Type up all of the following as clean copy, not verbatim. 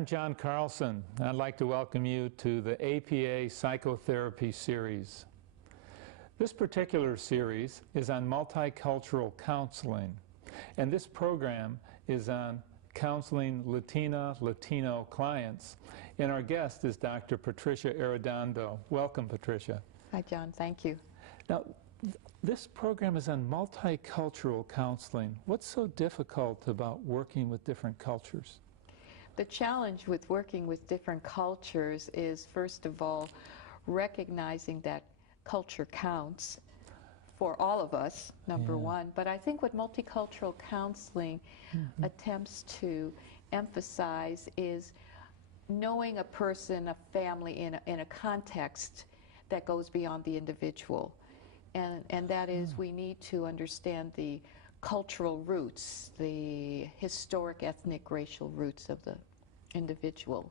I'm John Carlson, and I'd like to welcome you to the APA Psychotherapy Series. This particular series is on multicultural counseling, and this program is on counseling Latina, Latino clients, and our guest is Dr. Patricia Arredondo. Welcome, Patricia. Hi, John. Thank you. Now, this program is on multicultural counseling. What's so difficult about working with different cultures? The challenge with working with different cultures is, first of all, recognizing that culture counts for all of us, number one. But I think what multicultural counseling attempts to emphasize is knowing a person, a family, in a context that goes beyond the individual. And that is, we need to understand the cultural roots, the historic, ethnic, racial roots of the individual,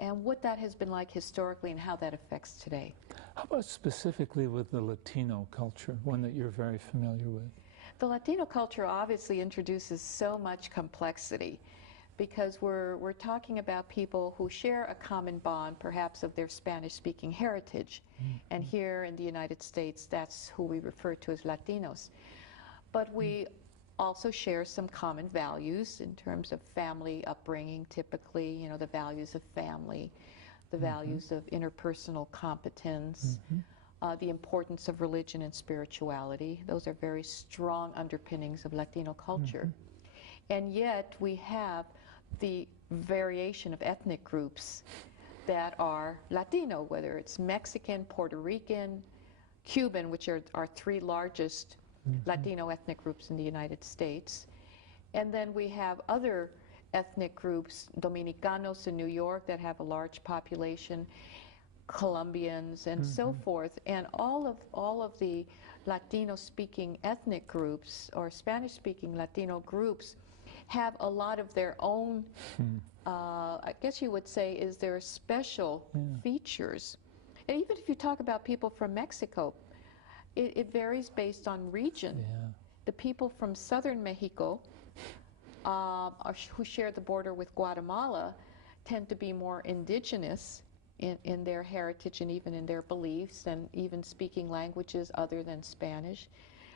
and what that has been like historically and how that affects today. How about specifically with the Latino culture, one that you're very familiar with? The Latino culture obviously introduces so much complexity because we're talking about people who share a common bond, perhaps of their Spanish-speaking heritage. And here in the United States, that's who we refer to as Latinos. But we also share some common values in terms of family upbringing, typically, you know, the values of family, the values of interpersonal competence, the importance of religion and spirituality. Those are very strong underpinnings of Latino culture. And yet we have the variation of ethnic groups that are Latino, whether it's Mexican, Puerto Rican, Cuban, which are our three largest Latino ethnic groups in the United States. And then we have other ethnic groups, Dominicanos in New York that have a large population, Colombians and so forth. And all of the Latino-speaking ethnic groups or Spanish-speaking Latino groups have a lot of their own, I guess you would say, is their special features. And even if you talk about people from Mexico, it varies based on region. The people from southern Mexico, who share the border with Guatemala, tend to be more indigenous in their heritage and even in their beliefs and even speaking languages other than Spanish.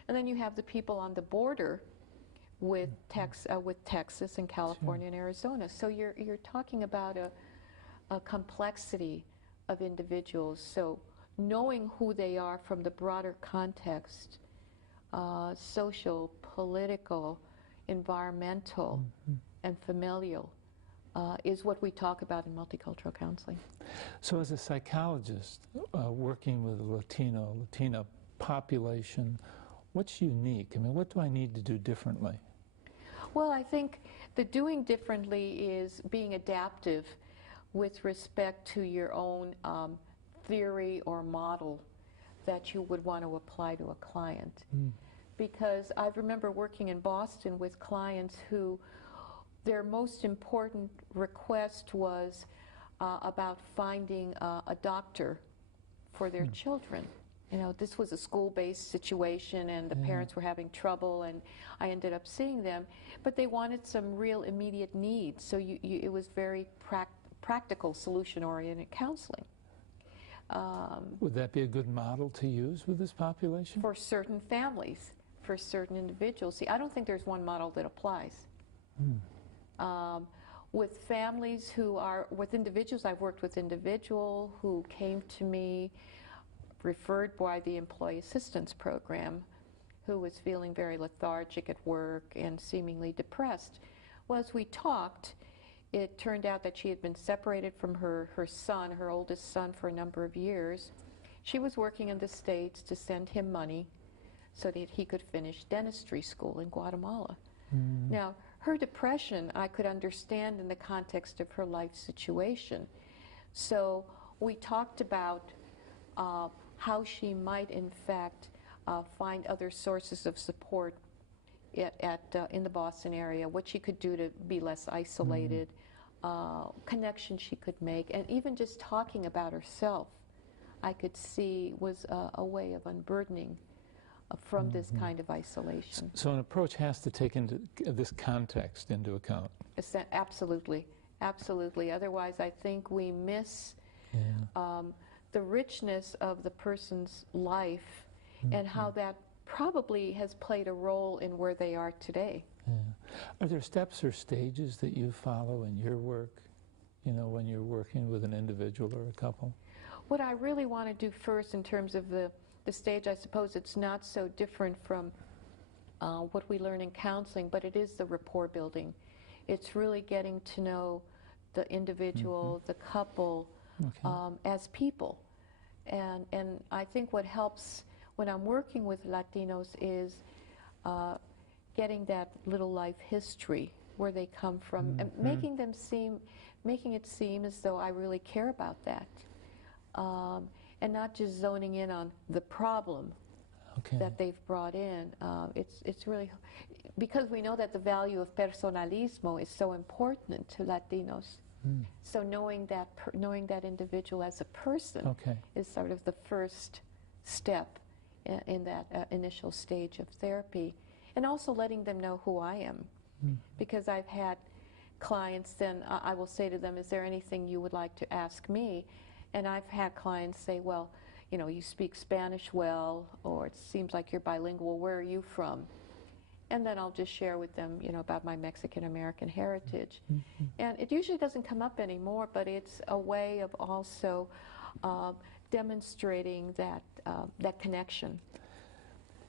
And then you have the people on the border with Texas and California and Arizona. So you're talking about a complexity of individuals. So knowing who they are from the broader context, social, political, environmental, and familial, is what we talk about in multicultural counseling. So as a psychologist working with a Latina population, what's unique? I mean, what do I need to do differently? Well, I think the doing differently is being adaptive with respect to your own theory or model that you would want to apply to a client. Because I remember working in Boston with clients who their most important request was about finding a doctor for their children. You know, this was a school-based situation and the parents were having trouble, and I ended up seeing them, but they wanted some real immediate needs, so it was very practical, solution-oriented counseling. Would that be a good model to use with this population? For certain families, for certain individuals. See, I don't think there's one model that applies. With families who are, with individuals, I've worked with individuals who came to me referred by the Employee Assistance Program, who was feeling very lethargic at work and seemingly depressed. Well, as we talked, it turned out that she had been separated from her son, her oldest son, for a number of years. She was working in the States to send him money so that he could finish dentistry school in Guatemala. Now, her depression I could understand in the context of her life situation. So we talked about how she might, in fact, find other sources of support in the Boston area, what she could do to be less isolated, connections she could make, and even just talking about herself, I could see was a way of unburdening from this kind of isolation. So an approach has to take into this context into account. Absolutely. absolutely. Otherwise, I think we miss the richness of the person's life and how that probably has played a role in where they are today. Yeah. Are there steps or stages that you follow in your work, you know, when you're working with an individual or a couple? What I really want to do first in terms of the stage, I suppose it's not so different from what we learn in counseling, but it is the rapport building. It's really getting to know the individual, the couple, as people. And I think what helps when I'm working with Latinos is getting that little life history, where they come from, and making it seem as though I really care about that. And not just zoning in on the problem that they've brought in. It's really, because we know that the value of personalismo is so important to Latinos. So knowing that individual as a person is sort of the first step in that initial stage of therapy. And also letting them know who I am. Because I've had clients, then I will say to them, is there anything you would like to ask me? And I've had clients say, well, you know, you speak Spanish well, or it seems like you're bilingual, where are you from? And then I'll just share with them, you know, about my Mexican-American heritage. And it usually doesn't come up anymore, but it's a way of also demonstrating that connection.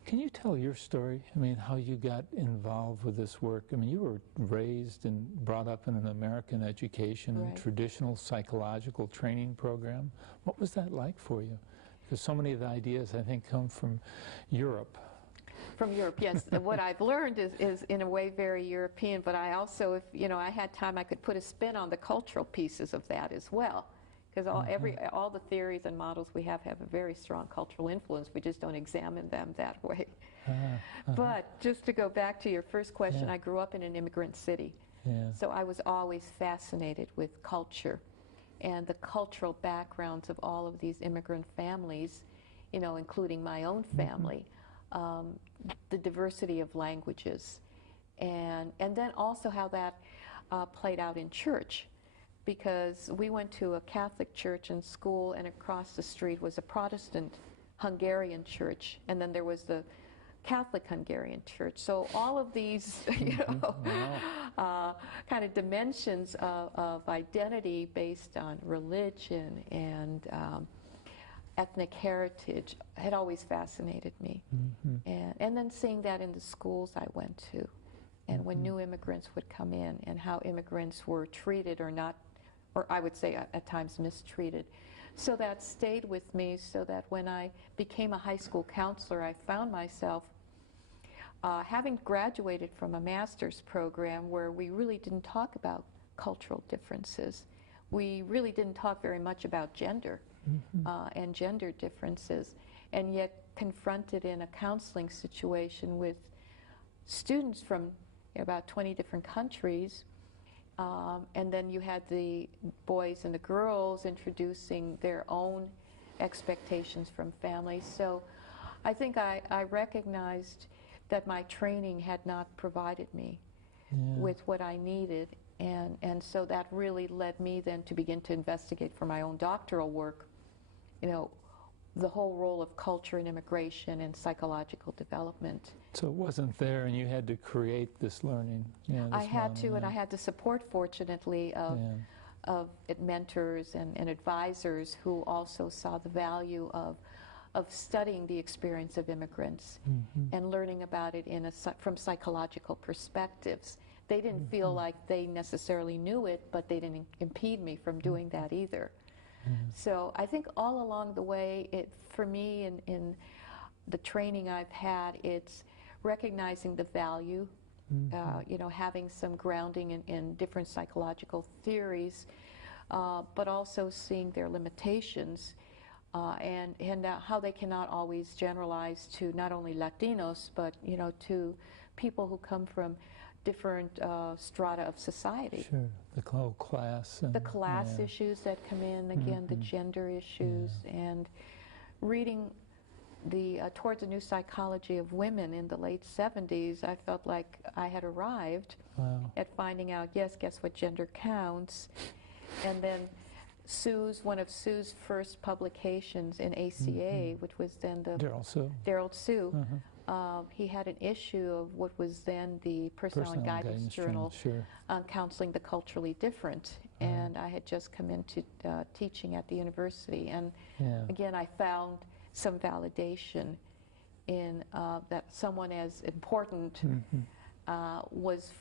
Can you tell your story? I mean, how you got involved with this work? I mean, you were raised and brought up in an American education and traditional psychological training program. What was that like for you? Because so many of the ideas, I think, come from Europe. From Europe, yes. What I've learned is in a way very European, but I also, if you know, I had time, I could put a spin on the cultural pieces of that as well. Because all the theories and models we have a very strong cultural influence. We just don't examine them that way. But just to go back to your first question, I grew up in an immigrant city. So I was always fascinated with culture and the cultural backgrounds of all of these immigrant families, you know, including my own family, the diversity of languages, and then also how that played out in church. Because we went to a Catholic church in school, and across the street was a Protestant Hungarian church, and then there was the Catholic Hungarian church. So all of these, you know, kind of dimensions of identity based on religion and ethnic heritage had always fascinated me. And then seeing that in the schools I went to, and when new immigrants would come in, and how immigrants were treated or not, or I would say at times mistreated. So that stayed with me, so that when I became a high school counselor, I found myself having graduated from a master's program where we really didn't talk about cultural differences. We really didn't talk very much about gender and gender differences, and yet confronted in a counseling situation with students from about 20 different countries. And then you had the boys and the girls introducing their own expectations from families. So I think I recognized that my training had not provided me with what I needed. And so that really led me then to begin to investigate for my own doctoral work, you know, the whole role of culture and immigration and psychological development. So it wasn't there, and you had to create this learning. I had to, and I had the support, fortunately, of mentors and advisors who also saw the value of studying the experience of immigrants and learning about it from psychological perspectives. They didn't feel like they necessarily knew it, but they didn't impede me from doing that either. So I think all along the way, for me, in the training I've had, it's recognizing the value, you know, having some grounding in different psychological theories, but also seeing their limitations and how they cannot always generalize to not only Latinos, but, you know, to people who come from different strata of society. Sure, the whole class. The class issues that come in, again, the gender issues, and reading towards a new psychology of women in the late 70s, I felt like I had arrived at finding out, yes, guess what, gender counts. And then one of Sue's first publications in ACA, which was then the Daryl Sue, he had an issue of what was then the Personnel and Guidance Journal on counseling the culturally different. And I had just come into teaching at the university. And again, I found some validation in that someone as important was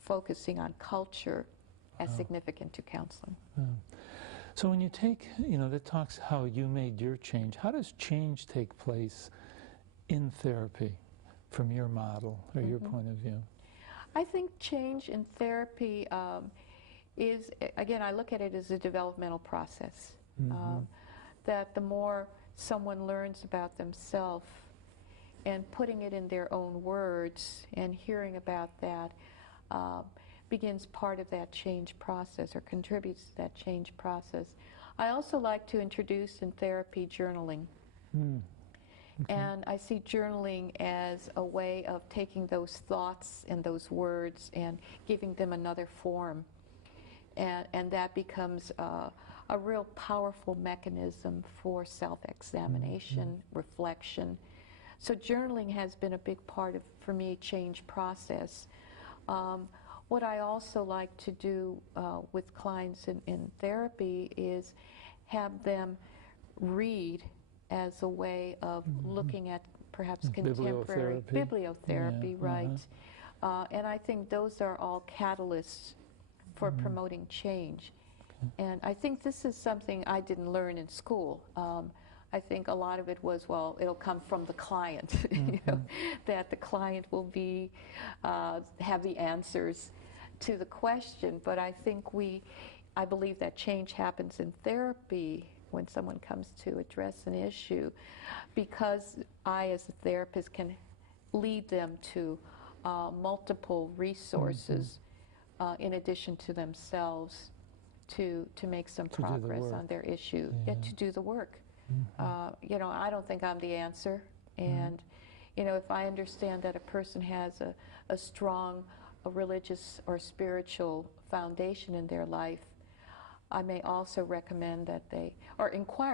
focusing on culture as significant to counseling. So when you take, that talks how you made your change, how does change take place in therapy from your model or your point of view? I think change in therapy is, again, I look at it as a developmental process. That the more someone learns about themselves and putting it in their own words and hearing about that begins part of that change process or contributes to that change process. I also like to introduce in therapy journaling. And I see journaling as a way of taking those thoughts and those words and giving them another form. And that becomes a real powerful mechanism for self-examination, reflection. So journaling has been a big part of, for me, change process. What I also like to do with clients in therapy is have them read as a way of looking at perhaps contemporary bibliotherapy, right? And I think those are all catalysts for promoting change. And I think this is something I didn't learn in school. I think a lot of it was, well, it'll come from the client, that the client will be, have the answers to the question. But I think I believe that change happens in therapy when someone comes to address an issue, because I, as a therapist, can lead them to multiple resources in addition to themselves to make some progress on their issue, to do the work. I don't think I'm the answer, and if I understand that a person has a strong religious or spiritual foundation in their life, I may also recommend that they, or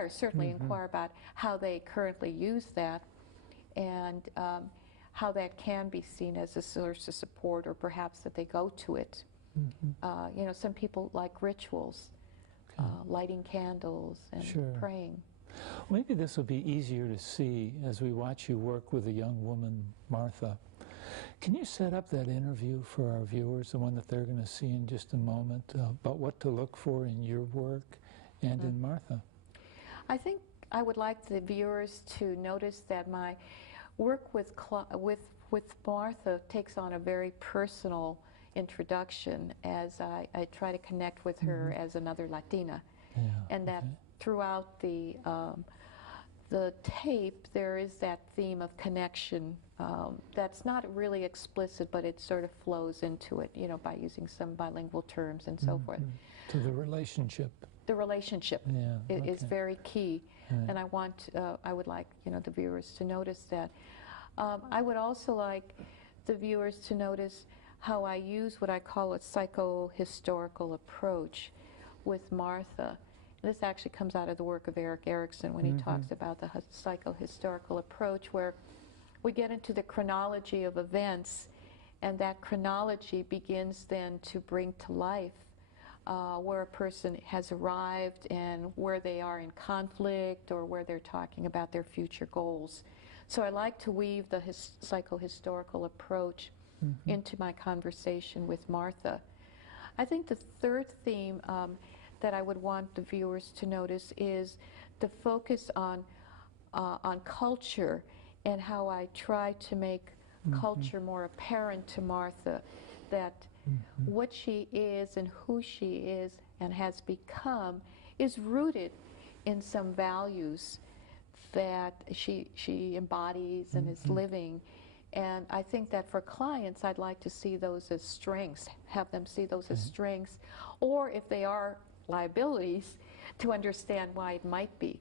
certainly inquire about how they currently use that, and how that can be seen as a source of support, or perhaps that they go to it. Some people like rituals, lighting candles and praying. Well, maybe this will be easier to see as we watch you work with a young woman, Martha. Can you set up that interview for our viewers, the one that they're going to see in just a moment, about what to look for in your work and in Martha? I think I would like the viewers to notice that my work with Martha takes on a very personal introduction as I try to connect with her as another Latina. And that throughout the tape there is that theme of connection that's not really explicit, but it sort of flows into it, by using some bilingual terms and so forth. To the relationship. The relationship is very key, and I would like the viewers to notice that. I would also like the viewers to notice how I use what I call a psychohistorical approach with Martha. This actually comes out of the work of Erik Erikson when he talks about the psychohistorical approach, where we get into the chronology of events, and that chronology begins then to bring to life where a person has arrived and where they are in conflict, or where they're talking about their future goals. So I like to weave the psychohistorical approach into my conversation with Martha. I think the third theme that I would want the viewers to notice is the focus on culture, and how I try to make culture more apparent to Martha, that what she is and who she is and has become is rooted in some values that she embodies and is living. And I think that for clients, I'd like to see those as strengths, have them see those as strengths, or if they are liabilities, to understand why it might be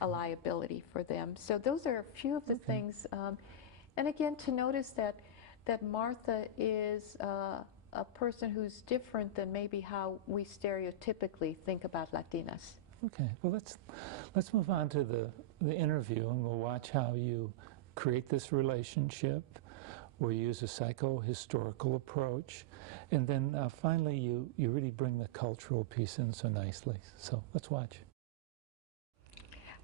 a liability for them. So those are a few of the things. And again, to notice that Martha is a person who's different than maybe how we stereotypically think about Latinas. Okay, well let's move on to the interview, and we'll watch how you create this relationship, where you use a psycho-historical approach, and then finally you really bring the cultural piece in so nicely. So let's watch.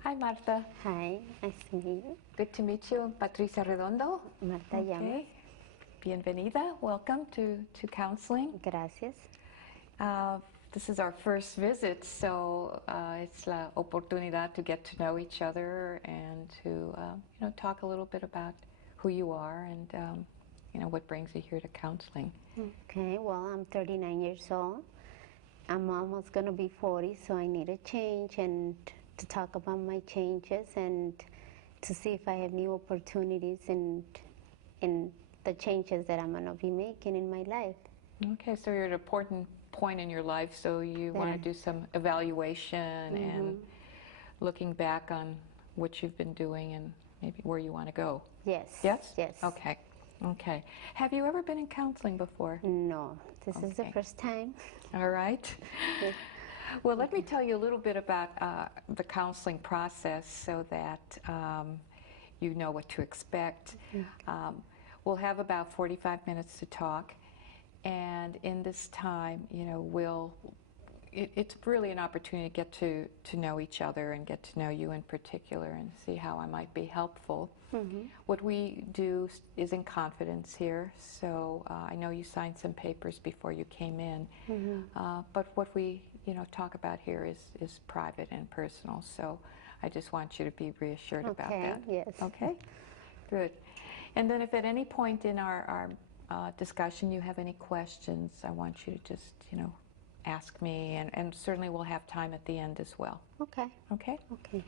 Hi, Martha. Hi, nice to meet you. Good to meet you. Patricia Redondo. Marta Llamas. Bienvenida. Welcome to counseling. Gracias. This is our first visit, so it's la oportunidad to get to know each other and to talk a little bit about who you are and what brings you here to counseling. Okay, well, I'm 39 years old. I'm almost going to be 40, so I need a change and to talk about my changes and to see if I have new opportunities in the changes that I'm going to be making in my life. Okay, so you're at an important point in your life, so you want to do some evaluation and looking back on what you've been doing and maybe where you want to go. Yes. Yes? Yes. Okay. Okay. Have you ever been in counseling before? No, this is the first time. All right. Well, let me tell you a little bit about the counseling process so that you know what to expect. We'll have about 45 minutes to talk, and in this time, it's really an opportunity to get to know each other and get to know you in particular and see how I might be helpful. What we do is in confidence here, so I know you signed some papers before you came in, but what we talk about here is private and personal, so I just want you to be reassured about that. Yes. Okay, good. And then if at any point in our discussion you have any questions, I want you to just, ask me, and certainly we'll have time at the end as well. Okay. Okay? Okay.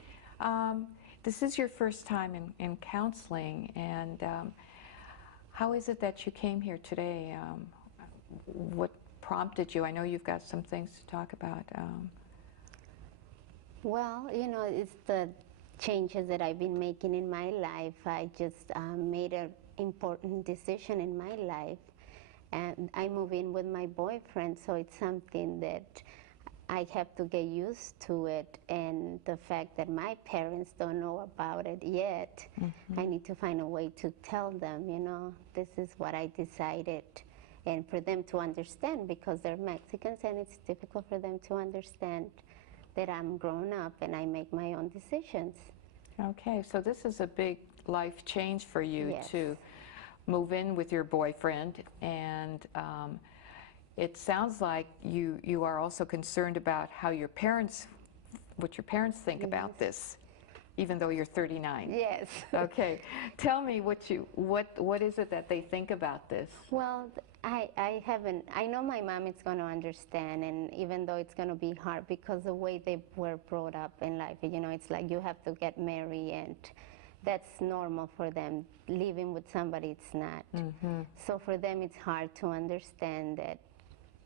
This is your first time in counseling, and how is it that you came here today? What prompted you? I know you've got some things to talk about. Well, it's the changes that I've been making in my life. I just made an important decision in my life, and I moved in with my boyfriend, so it's something that I have to get used to it, and the fact that my parents don't know about it yet, I need to find a way to tell them, this is what I decided, and for them to understand, because they're Mexicans and it's difficult for them to understand that I'm grown up and I make my own decisions. Okay, so this is a big life change for you. Yes. To move in with your boyfriend, and it sounds like you are also concerned about how what your parents think about this, even though you're 39. Yes. Okay, tell me what is it that they think about this? Well, I know my mom is going to understand, and even though it's going to be hard because the way they were brought up in life, it's like you have to get married, and that's normal for them. Living with somebody, it's not. So for them, it's hard to understand that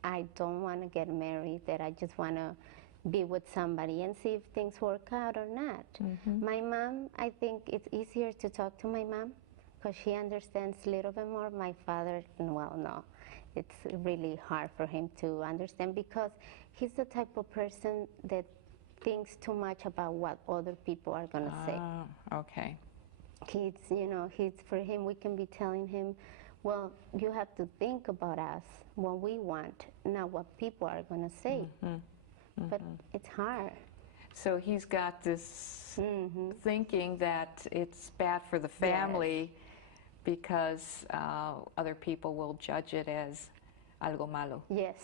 I don't want to get married, that I just want to be with somebody and see if things work out or not. My mom, I think it's easier to talk to my mom because she understands a little bit more. My father, well, no. It's really hard for him to understand because he's the type of person that thinks too much about what other people are going to say. Okay. For him, we can be telling him, well, you have to think about us, what we want, not what people are going to say. But it's hard. So he's got this thinking that it's bad for the family because other people will judge it as algo malo. Yes.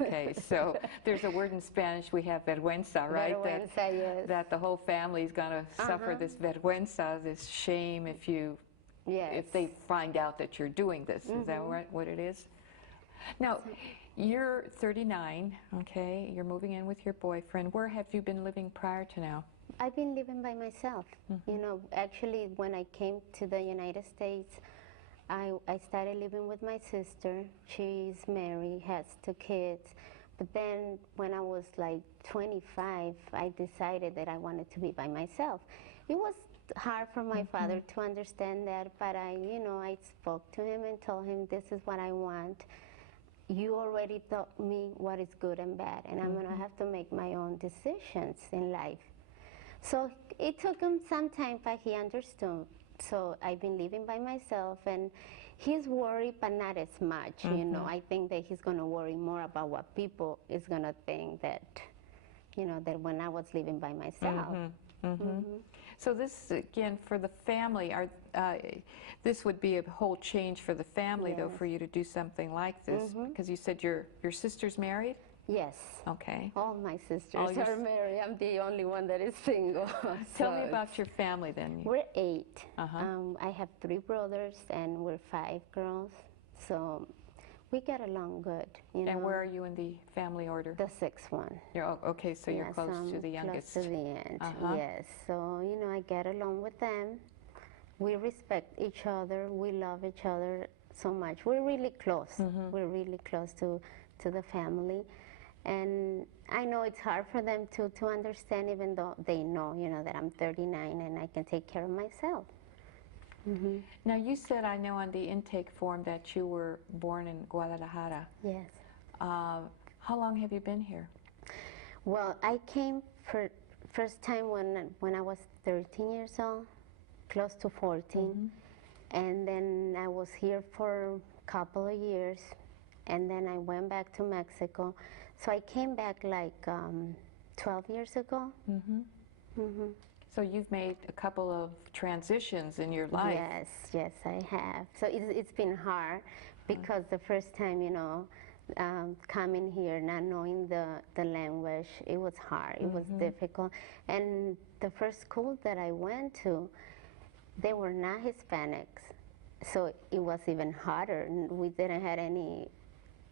Okay, so there's a word in Spanish, we have vergüenza, right? Vergüenza, yes. That the whole family is going to suffer this vergüenza, this shame if they find out that you're doing this. Is that what it is? Now, you're 39, okay? You're moving in with your boyfriend. Where have you been living prior to now? I've been living by myself. Actually, when I came to the United States, I started living with my sister. She's married, has 2 kids, But then when I was like 25, I decided that I wanted to be by myself. It was hard for my father to understand that, but I spoke to him and told him, this is what I want. You already taught me what is good and bad, and I'm gonna have to make my own decisions in life. So it took him some time, but he understood. So I've been living by myself, and he's worried, but not as much. I think that he's gonna worry more about what people is gonna think that when I was living by myself. So this, again, for the family, this would be a whole change for the family, though, for you to do something like this, because you said your sister's married? Yes. Okay. All my sisters are married. I'm the only one that is single. Tell me about your family, then. We're 8. I have 3 brothers, and we're 5 girls. So we get along good. And where are you in the family order? The 6th one. Okay, so you're close to the youngest. Close to the end, yes. So, I get along with them. We respect each other. We love each other so much. We're really close. We're really close to the family. And I know it's hard for them to understand, even though they know, that I'm 39 and I can take care of myself. Now, you said, I know on the intake form, that you were born in Guadalajara. Yes. How long have you been here? Well, I came for first time when I was 13 years old, close to 14. And then I was here for a couple of years, and then I went back to Mexico. So I came back like 12 years ago. So you've made a couple of transitions in your life. Yes, I have. So it's been hard, because the first time, coming here, not knowing the language, it was hard, it was difficult. And the first school that I went to, they were not Hispanics. So it was even harder. We didn't have any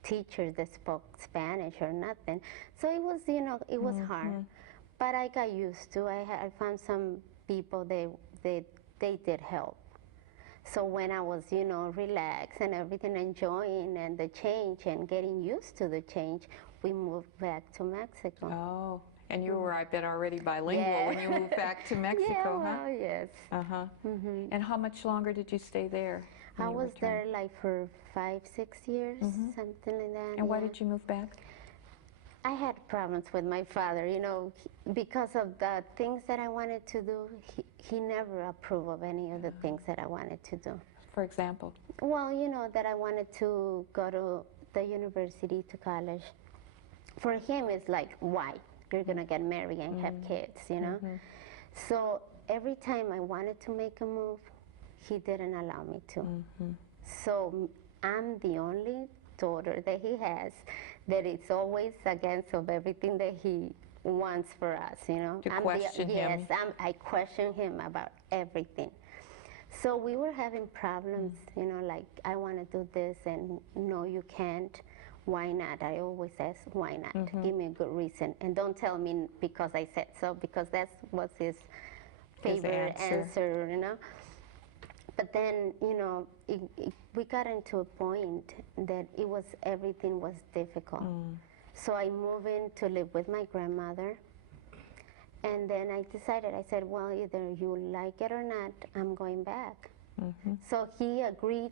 teachers that spoke Spanish or nothing. So it was, it was hard. But I got used to it. I found some people, they did help. So when I was, relaxed and everything, enjoying and the change and getting used to the change, we moved back to Mexico. Oh, and you were, I bet, already bilingual when you moved back to Mexico, well, yes. And how much longer did you stay there? I was there like for 5, 6 years, something like that. And why did you move back? I had problems with my father, because of the things that I wanted to do. He never approved of any of the things that I wanted to do. For example? Well, that I wanted to go to the university, to college. For him, it's like, why? You're going to get married and have kids, So every time I wanted to make a move, he didn't allow me to. So I'm the only daughter that he has that it's always against of everything that he wants for us, To question him. Yes, I question him about everything. So we were having problems, like, I want to do this, and no, you can't. Why not? I always ask, why not? Give me a good reason. And don't tell me because I said so, because that was his favorite answer. But then, we got into a point that everything was difficult. So I moved in to live with my grandmother. And then I decided, I said, well, either you like it or not, I'm going back. So he agreed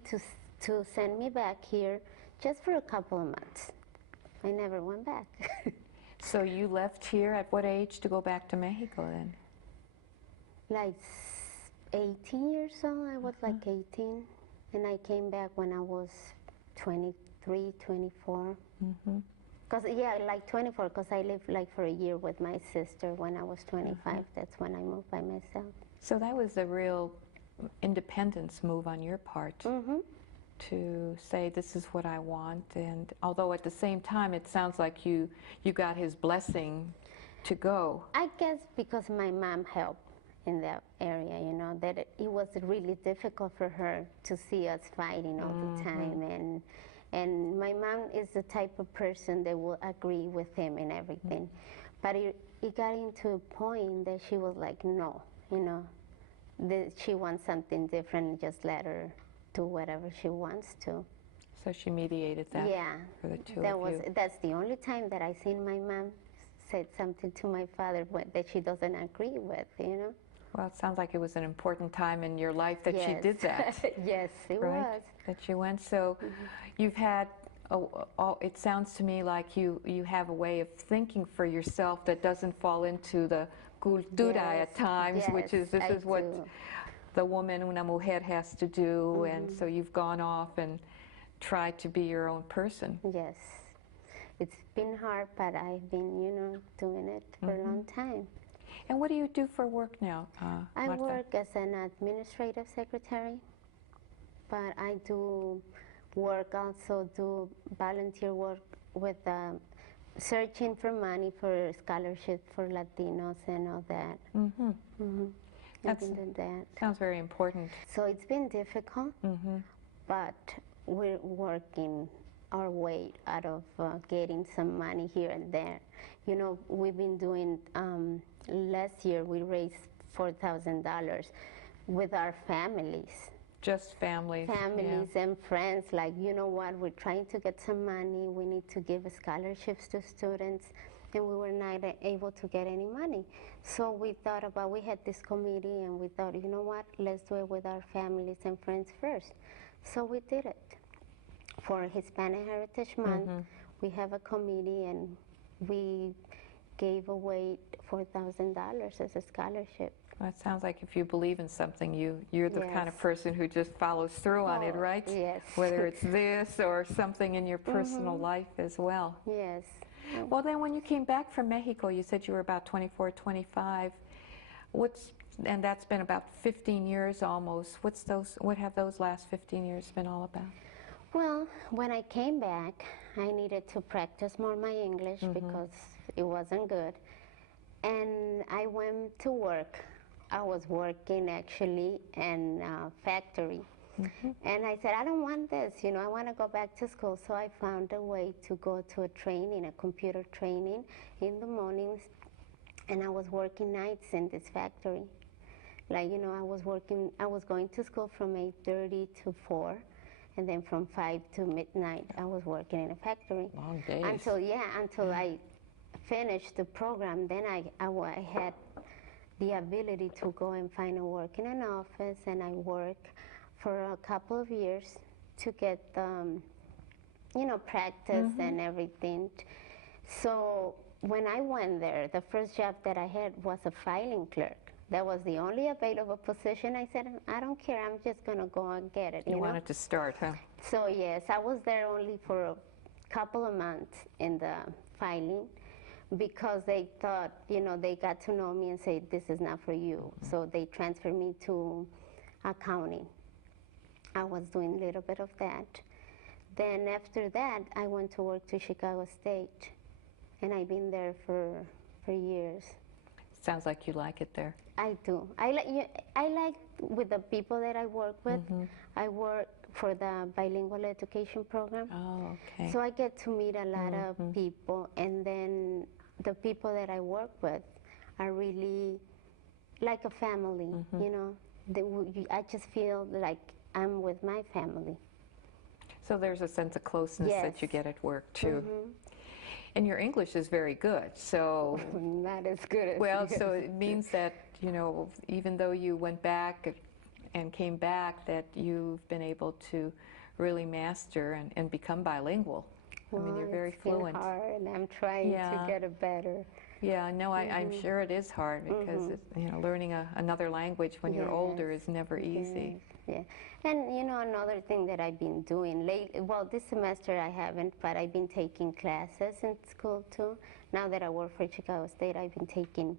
to send me back here just for a couple of months. I never went back. So you left here at what age to go back to Mexico then? Like 18 years old. I was like 18. And I came back when I was 23, 24. Because, like 24, because I lived like for a year with my sister when I was 25. That's when I moved by myself. So that was a real independence move on your part. To say, this is what I want. And although at the same time, it sounds like you got his blessing to go. I guess because my mom helped in that area, that it was really difficult for her to see us fighting all the time. And my mom is the type of person that will agree with him in everything. But it got into a point that she was like, no, that she wants something different, just let her do whatever she wants to. So she mediated that for the two of you. That's the only time that I seen my mom said something to my father that she doesn't agree with, you know. Well, it sounds like it was an important time in your life that she did that. Yes, it was. That you went. So you've had, it sounds to me like you have a way of thinking for yourself that doesn't fall into the cultura at times, which is, this is what the woman, una mujer, has to do. And so you've gone off and tried to be your own person. Yes. It's been hard, but I've been, you know, doing it for a long time. And what do you do for work now, I Marta? work as an administrative secretary, but I do work, also do volunteer work with searching for money for scholarships for Latinos and all that. I've been doing that. Sounds very important. So it's been difficult, but we're working our way out of getting some money here and there. You know, we've been doing, last year we raised $4,000 with our families. Just families. Families and friends, like, you know what, we're trying to get some money, we need to give scholarships to students, and we were not able to get any money. So we thought about, we had this committee, and we thought, you know what, let's do it with our families and friends first. So we did it. For Hispanic Heritage Month, we have a committee, and we gave away $4,000 as a scholarship. Well, it sounds like if you believe in something, you're the kind of person who just follows through on it, right? Yes. Whether it's this or something in your personal life as well. Yes. Well, then when you came back from Mexico, you said you were about 24, 25. And that's been about 15 years almost. What have those last 15 years been all about? Well, when I came back, I needed to practice more my English because it wasn't good. And I went to work. I was working actually in a factory. And I said, I don't want this, you know, I want to go back to school. So I found a way to go to a training, a computer training in the mornings. And I was working nights in this factory. Like, you know, I was going to school from 8:30 to 4. And then from 5 to midnight, I was working in a factory. Long days. Until I finished the program. Then I had the ability to go and find a work in an office, and I worked for a couple of years to get, you know, practice and everything. So when I went there, the first job that I had was a filing clerk. That was the only available position. I said, I don't care, I'm just going to go and get it. You know? wanted to start, huh? So yes, I was there only for a couple of months in the filing because they thought, you know, they got to know me and say, this is not for you. So they transferred me to accounting. I was doing a little bit of that. Then after that, I went to work to Chicago State, and I've been there for years. Sounds like you like it there. I do. I like with the people that I work with. I work for the bilingual education program. Oh, okay. So I get to meet a lot of people, and then the people that I work with are really like a family, you know. I just feel like I'm with my family. So there's a sense of closeness that you get at work, too. And your English is very good, so... Not as good as... Well, so it means that, you know, even though you went back and came back, that you've been able to really master and become bilingual. Well, I mean, you're very fluent. It's been hard, and I'm trying to get it better. Yeah, no, I'm sure it is hard because, you know, learning another language when you're older is never easy. Yeah, and you know, another thing that I've been doing well, this semester I haven't, but I've been taking classes in school too. Now that I work for Chicago State, I've been taking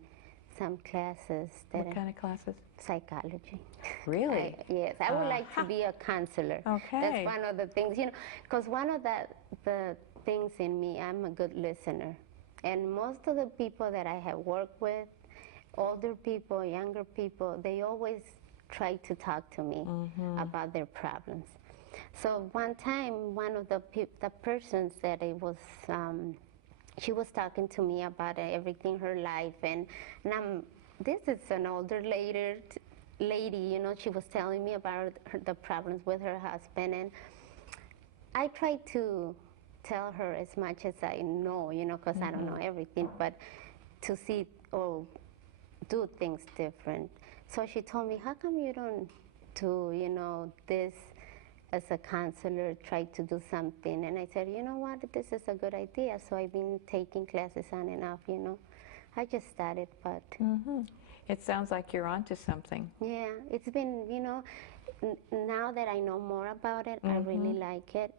some classes. What kind of classes? Psychology. Really? Yes, I would like to be a counselor. Okay. That's one of the things, you know, because one of the things in me, I'm a good listener. And most of the people that I have worked with, older people, younger people, they always try to talk to me about their problems. So one time, one of the persons that it was, she was talking to me about everything, her life, and this is an older lady, you know, she was telling me about the problems with her husband, and I try to tell her as much as I know, you know, because I don't know everything, but to see or do things different. So she told me, how come you don't do, you know, this as a counselor, try to do something? And I said, you know what, this is a good idea. So I've been taking classes on and off, you know. I just started, but... It sounds like you're onto something. Yeah, it's been, you know, now that I know more about it, I really like it.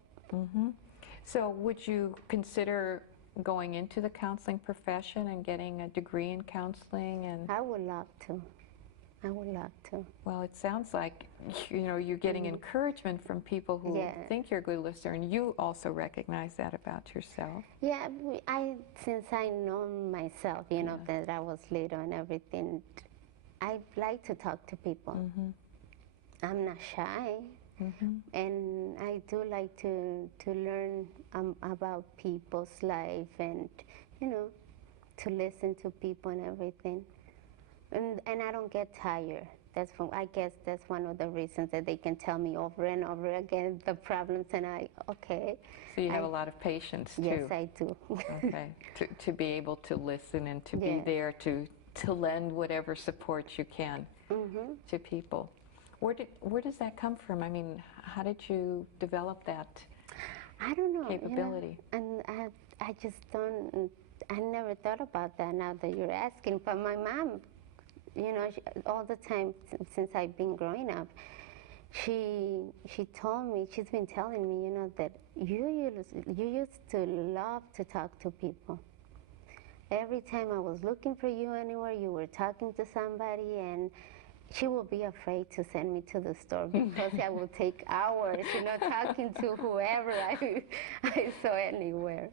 So would you consider going into the counseling profession and getting a degree in counseling? And I would love to. I would love to. well, it sounds like, you know, you're getting encouragement from people who think you're a good listener, and you also recognize that about yourself. Yeah, since I know myself, you know, that I was little and everything, I like to talk to people. I'm not shy, and I do like to learn about people's life and, you know, to listen to people and everything. And I don't get tired. I guess that's one of the reasons that they can tell me over and over again the problems, and okay. So you have a lot of patience, too. Yes, I do. Okay, to be able to listen and to be there to lend whatever support you can to people. Where does that come from? I mean, how did you develop that I don't know, capability? You know, and I just don't, I never thought about that now that you're asking, but my mom, you know, all the time since I've been growing up, she told me, she's been telling me, you know, that you used to love to talk to people. Every time I was looking for you anywhere, you were talking to somebody, and she would be afraid to send me to the store because I would take hours, you know, talking to whoever I saw anywhere.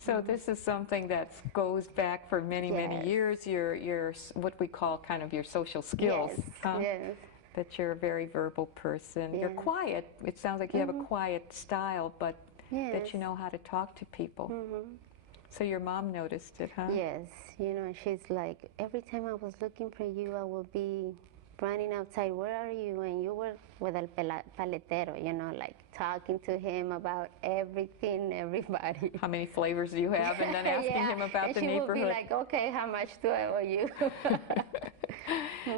So this is something that goes back for many, many years, your what we call kind of your social skills. Yes. That you're a very verbal person. You're quiet. It sounds like you have a quiet style, but that you know how to talk to people. So your mom noticed it, huh? Yes. You know, she's like, every time I was looking for you, I would be running outside, where are you? And you were with el paletero, you know, like talking to him about everything, everybody. How many flavors do you have? And then asking him about the neighborhood. And she would be like, okay, how much do I owe you?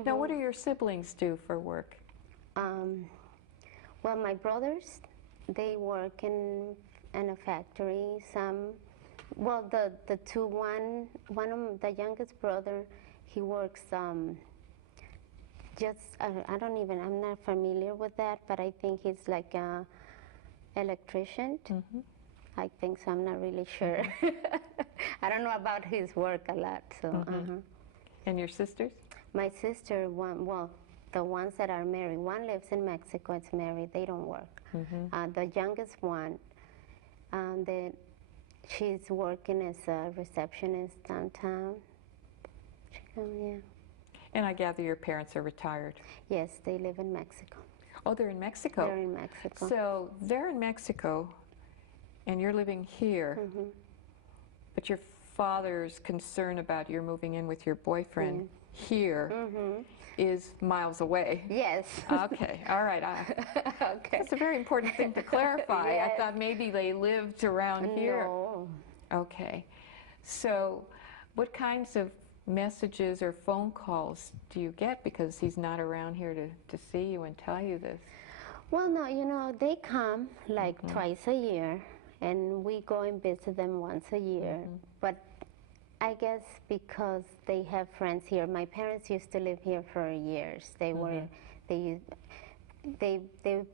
Now, what do your siblings do for work? Well, my brothers, they work in a factory. Well, the one of the youngest brother, he works I'm not familiar with that, but I think he's like a electrician. I think so, I'm not really sure. I don't know about his work a lot, so. And your sisters? My sister, the ones that are married, one lives in Mexico, it's married, they don't work. The youngest one, she's working as a receptionist downtown. And I gather your parents are retired. Yes, they live in Mexico. Oh, they're in Mexico? They're in Mexico. So they're in Mexico, and you're living here, but your father's concern about your moving in with your boyfriend here is miles away. Yes. Okay, all right. Okay. That's a very important thing to clarify. Yes. I thought maybe they lived around here. No. Okay. So what kinds of messages or phone calls do you get, because he's not around here to see you and tell you this? Well, no, you know, they come like twice a year, and we go and visit them once a year. But I guess because they have friends here. My parents used to live here for years. They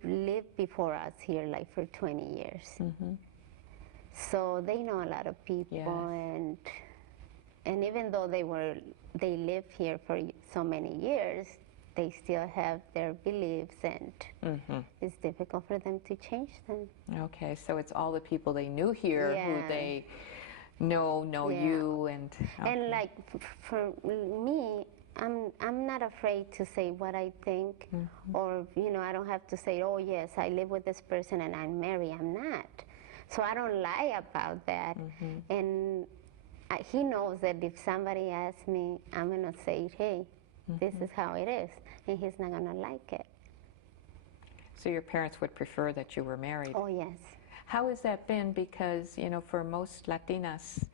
lived before us here like for 20 years. So they know a lot of people, and even though they lived here for so many years, they still have their beliefs, and it's difficult for them to change them. Okay, so it's all the people they knew here who they know you, and and like for me, I'm not afraid to say what I think, or you know, I don't have to say, oh yes, I live with this person and I'm married. I'm not. So I don't lie about that, and he knows that if somebody asks me, I'm going to say, hey, this is how it is, and he's not going to like it. So your parents would prefer that you were married? Oh, yes. How has that been? Because, you know, for most Latinas,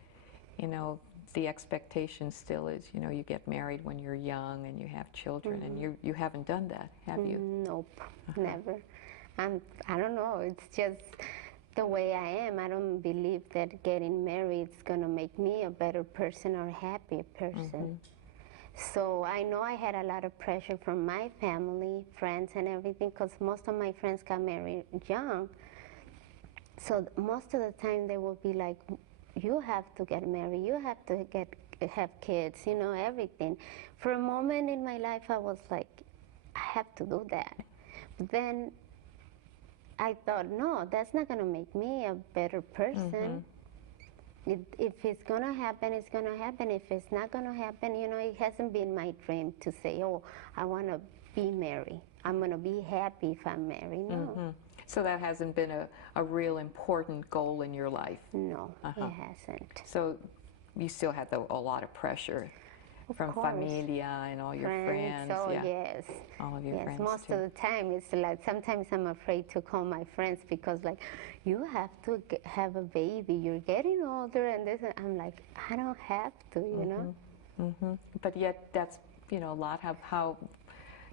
you know, the expectation still is, you know, you get married when you're young and you have children, and you haven't done that, have you? Nope, never. I don't know, it's just the way I am. I don't believe that getting married is going to make me a better person or a happier person. So I know I had a lot of pressure from my family, friends and everything, because most of my friends got married young. So most of the time they will be like, you have to get married, you have to have kids, you know, everything. For a moment in my life I was like, I have to do that. But then I thought, no, that's not going to make me a better person. If it's going to happen, it's going to happen. If it's not going to happen, you know, it hasn't been my dream to say, oh, I want to be married. I'm going to be happy if I'm married. No. So that hasn't been a real important goal in your life? No, it hasn't. So you still had a lot of pressure from familia and all your friends. Oh, yeah. yes. All of your friends, most too. of the time, it's like, sometimes I'm afraid to call my friends because, like, you have to have a baby, you're getting older, and this, and I'm like, I don't have to, you know? But yet, that's, you know, a lot of how,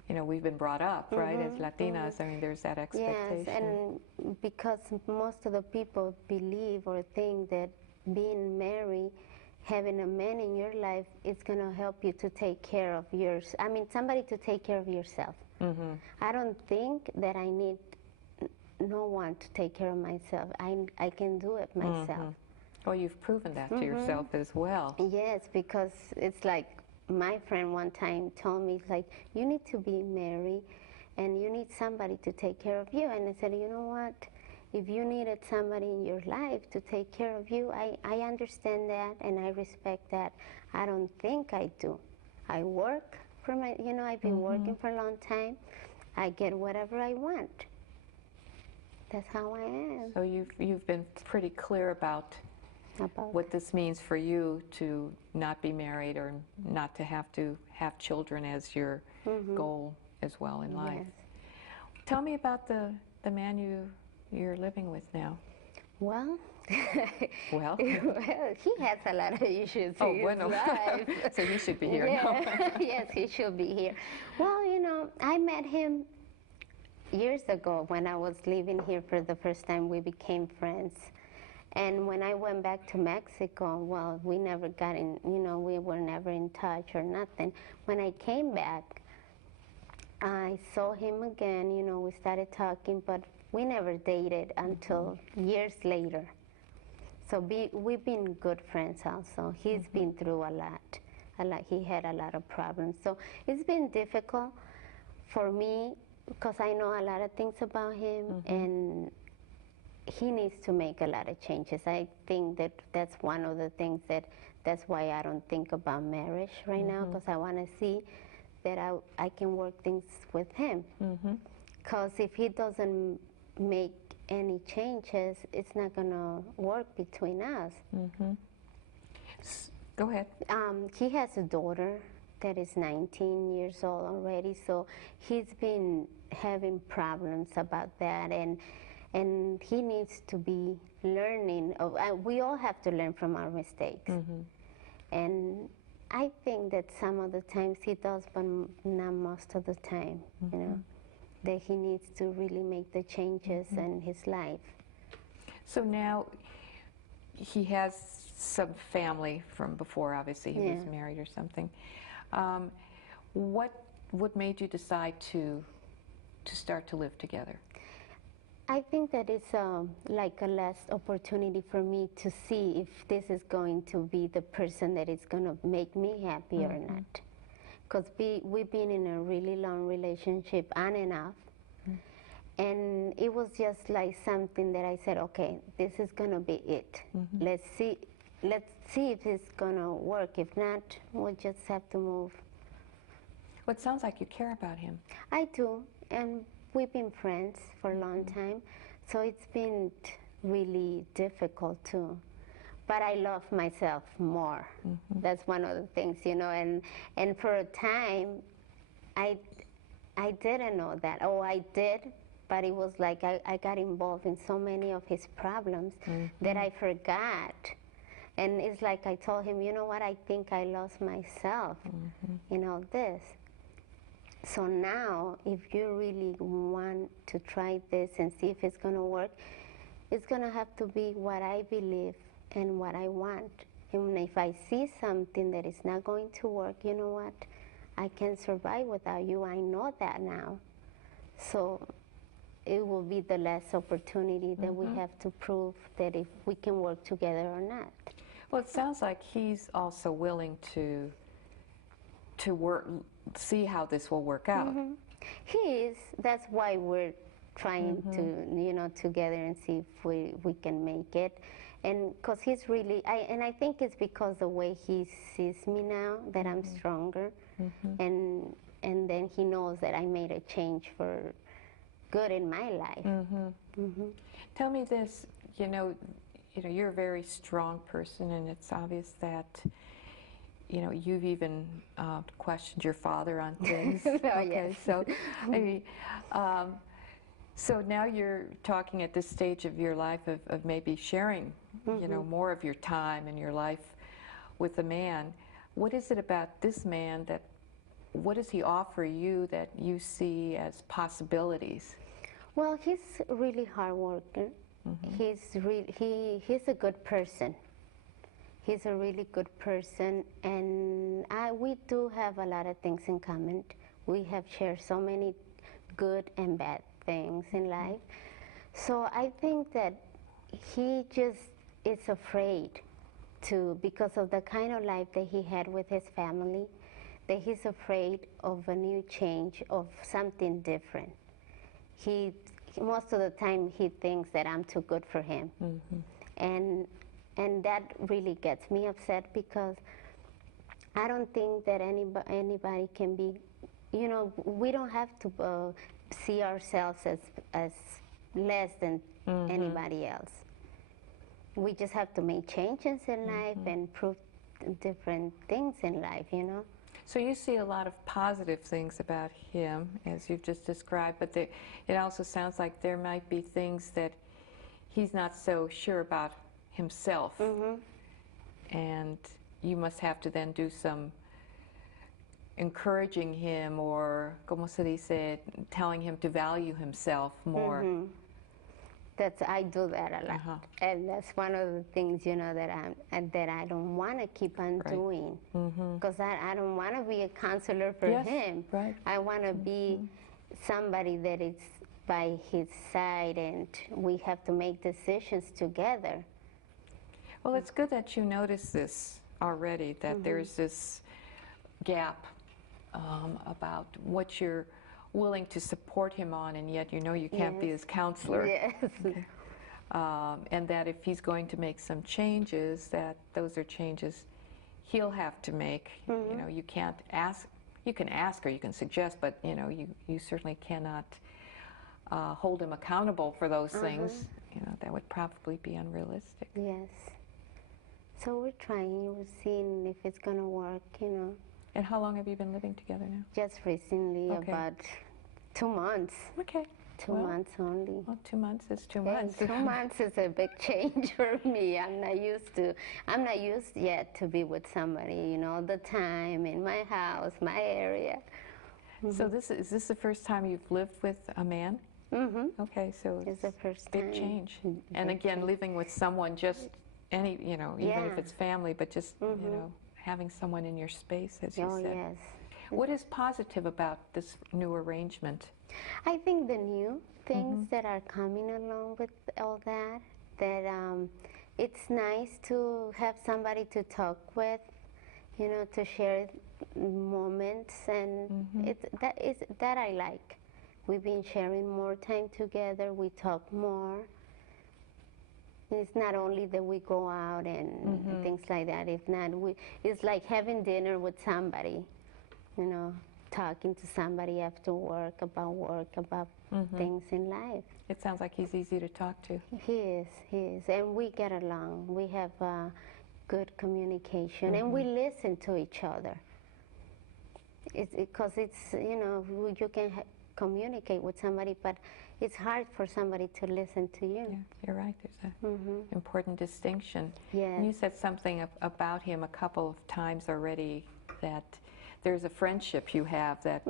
you know, we've been brought up, right, as Latinas. I mean, there's that expectation. Yes, and because most of the people believe or think that being married, having a man in your life, is going to help you to take care of yours. I mean, somebody to take care of yourself. I don't think that I need no one to take care of myself. I can do it myself. Well, you've proven that to yourself as well. Yes, because it's like my friend one time told me, like, you need to be married and you need somebody to take care of you. And I said, you know what? If you needed somebody in your life to take care of you, I understand that and I respect that. I don't think I do. I work for my, you know, I've been working for a long time. I get whatever I want. That's how I am. So you've been pretty clear about what this means for you to not be married or not to have children as your goal as well in life. Yes. Tell me about the man you're living with now. Well, well, he has a lot of issues in his life. So he should be here now. Yes, he should be here. Well, you know, I met him years ago when I was living here for the first time. We became friends. And when I went back to Mexico, well, we never got in, you know, we were never in touch or nothing. When I came back, I saw him again, you know, we started talking, but we never dated until years later. So we've been good friends also. He's been through a lot. He had a lot of problems. So it's been difficult for me because I know a lot of things about him, and he needs to make a lot of changes. I think that that's one of the things that's why I don't think about marriage right now, because I want to see that I can work things with him. Because if he doesn't make any changes, it's not going to work between us. Go ahead. He has a daughter that is 19 years old already, so he's been having problems about that, and he needs to be learning. We all have to learn from our mistakes. And I think that some of the times he does, but not most of the time, you know, that he needs to really make the changes in his life. So now he has some family from before, obviously he was married or something. What made you decide to start to live together? I think that it's like a last opportunity for me to see if this is going to be the person that is going to make me happy or not. Because we've been in a really long relationship on and off. And it was just like something that I said, okay, this is going to be it. Let's see if it's going to work. If not, we'll just have to move. Well, it sounds like you care about him. I do, and we've been friends for a long time, so it's been really difficult too. But I love myself more. That's one of the things, you know, and for a time, I didn't know that. Oh, I did, but it was like I got involved in so many of his problems that I forgot. And it's like I told him, you know what, I think I lost myself in all this. So now, if you really want to try this and see if it's going to work, it's going to have to be what I believe and what I want. And if I see something that is not going to work, you know what, I can't survive without you. I know that now. So it will be the last opportunity that we have to prove that if we can work together or not. Well, it sounds like he's also willing to work, see how this will work out. He is. That's why we're trying to, you know, together and see if we can make it. And because he's really, and I think it's because the way he sees me now that I'm stronger, and then he knows that I made a change for good in my life. Tell me this, you know, you're a very strong person, and it's obvious that, you know, you've even questioned your father on things. Yes. So, I mean, so now you're talking at this stage of your life of maybe sharing, you know, more of your time and your life with a man. What is it about this man that, what does he offer you that you see as possibilities? Well, he's a really hard worker. He's a good person. He's a really good person, and we do have a lot of things in common. We have shared so many good and bad things in life. So I think that he just is afraid to, because of the kind of life that he had with his family, that he's afraid of a new change, of something different. Most of the time he thinks that I'm too good for him. And that really gets me upset, because I don't think that anybody can be, you know, we don't have to see ourselves as less than anybody else. We just have to make changes in life and prove different things in life, you know. So you see a lot of positive things about him, as you've just described, but it also sounds like there might be things that he's not so sure about himself. And you must have to then do some encouraging him, or, como se dice, telling him to value himself more. I do that a lot, and that's one of the things, you know, that I don't want to keep on doing, because I don't want to be a counselor for him. I want to be somebody that is by his side, and we have to make decisions together. Well, it's good that you notice this already, that there's this gap about what you're willing to support him on, and yet you know you can't be his counselor. Yes. And that if he's going to make some changes, that those are changes he'll have to make. You know, you can't ask, you can ask or you can suggest, but you know, you certainly cannot hold him accountable for those things. You know, that would probably be unrealistic. Yes. So we're trying, we're seeing if it's going to work, you know. And how long have you been living together now? Just recently, about 2 months. Okay. 2 months only. Well, 2 months is 2 months. 2 months is a big change for me. I'm not used yet to be with somebody, you know, all the time in my house, my area. So is this the first time you've lived with a man? Okay, so it's the first big time. change. And again, living with someone, just any, you know, even if it's family, but just, you know, having someone in your space, as you said. Yes. What is positive about this new arrangement? I think the new things that are coming along with all that, it's nice to have somebody to talk with, you know, to share moments, and that I like. We've been sharing more time together, we talk more. It's not only that we go out and things like that. If not, it's like having dinner with somebody, you know, talking to somebody after work, about things in life. It sounds like he's easy to talk to. He is, and we get along. We have good communication, and we listen to each other. Because it's, you know, you can communicate with somebody, but it's hard for somebody to listen to you. Yeah, you're right. There's an important distinction. Yes. And you said something about him a couple of times already, that there's a friendship you have that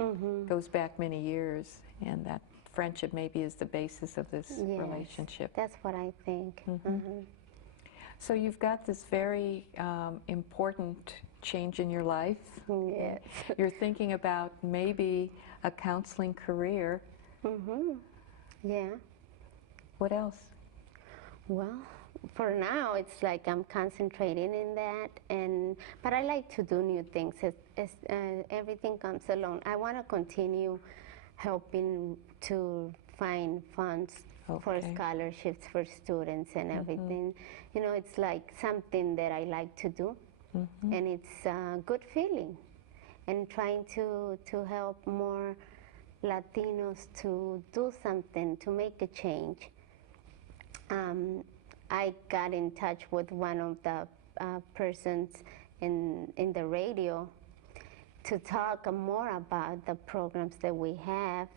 goes back many years, and that friendship maybe is the basis of this relationship. That's what I think. So you've got this very important change in your life. Yes. You're thinking about maybe a counseling career. Yeah. What else? Well, for now, it's like I'm concentrating in that, but I like to do new things as everything comes along. I want to continue helping to find funds for scholarships for students and everything. You know, it's like something that I like to do, and it's a good feeling. And trying to help more Latinos to do something, to make a change. I got in touch with one of the persons in the radio to talk more about the programs that we have.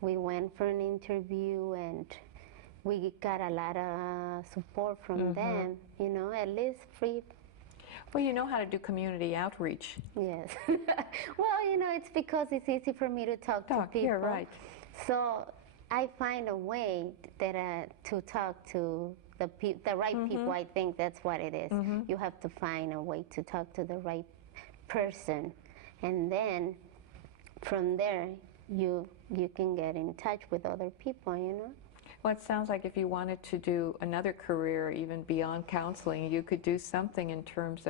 We went for an interview and we got a lot of support from them, you know, at least free. Well, you know how to do community outreach. Yes. Well, you know, it's because it's easy for me to talk to people. You're right. So I find a way that to talk to the right people. I think that's what it is. You have to find a way to talk to the right person, and then from there you can get in touch with other people, you know. Well, it sounds like if you wanted to do another career, even beyond counseling, you could do something in terms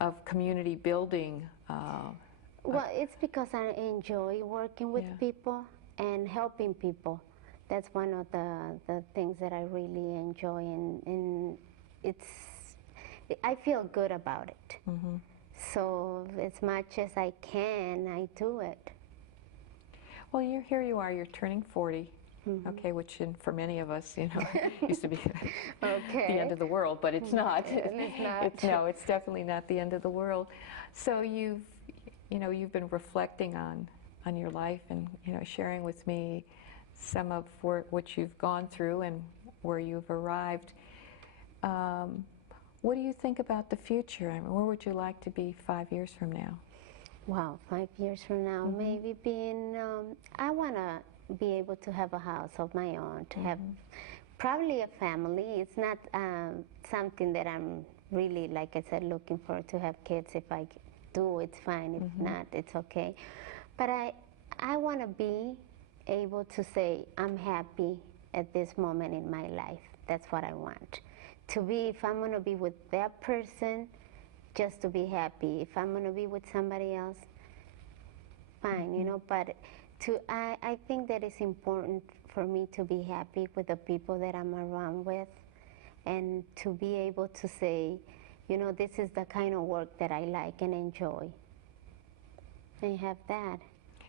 of community building. Well, it's because I enjoy working with people and helping people. That's one of the things that I really enjoy, and I feel good about it. So as much as I can, I do it. Well, here you are, you're turning 40. Okay, which for many of us, you know, used to be the end of the world, but it's not. It's not. No, it's definitely not the end of the world. So you've been reflecting on your life and, you know, sharing with me some of what you've gone through and where you've arrived. What do you think about the future? I mean, where would you like to be 5 years from now? Wow, 5 years from now, maybe I want to be able to have a house of my own, to have probably a family. It's not something that I'm really, like I said, looking for to have kids. If I do, it's fine. If not, it's okay. But I want to be able to say I'm happy at this moment in my life. That's what I want. To be, if I'm going to be with that person, just to be happy. If I'm going to be with somebody else, fine, you know, but I think that it's important for me to be happy with the people that I'm around with, and to be able to say, you know, this is the kind of work that I like and enjoy. And have that.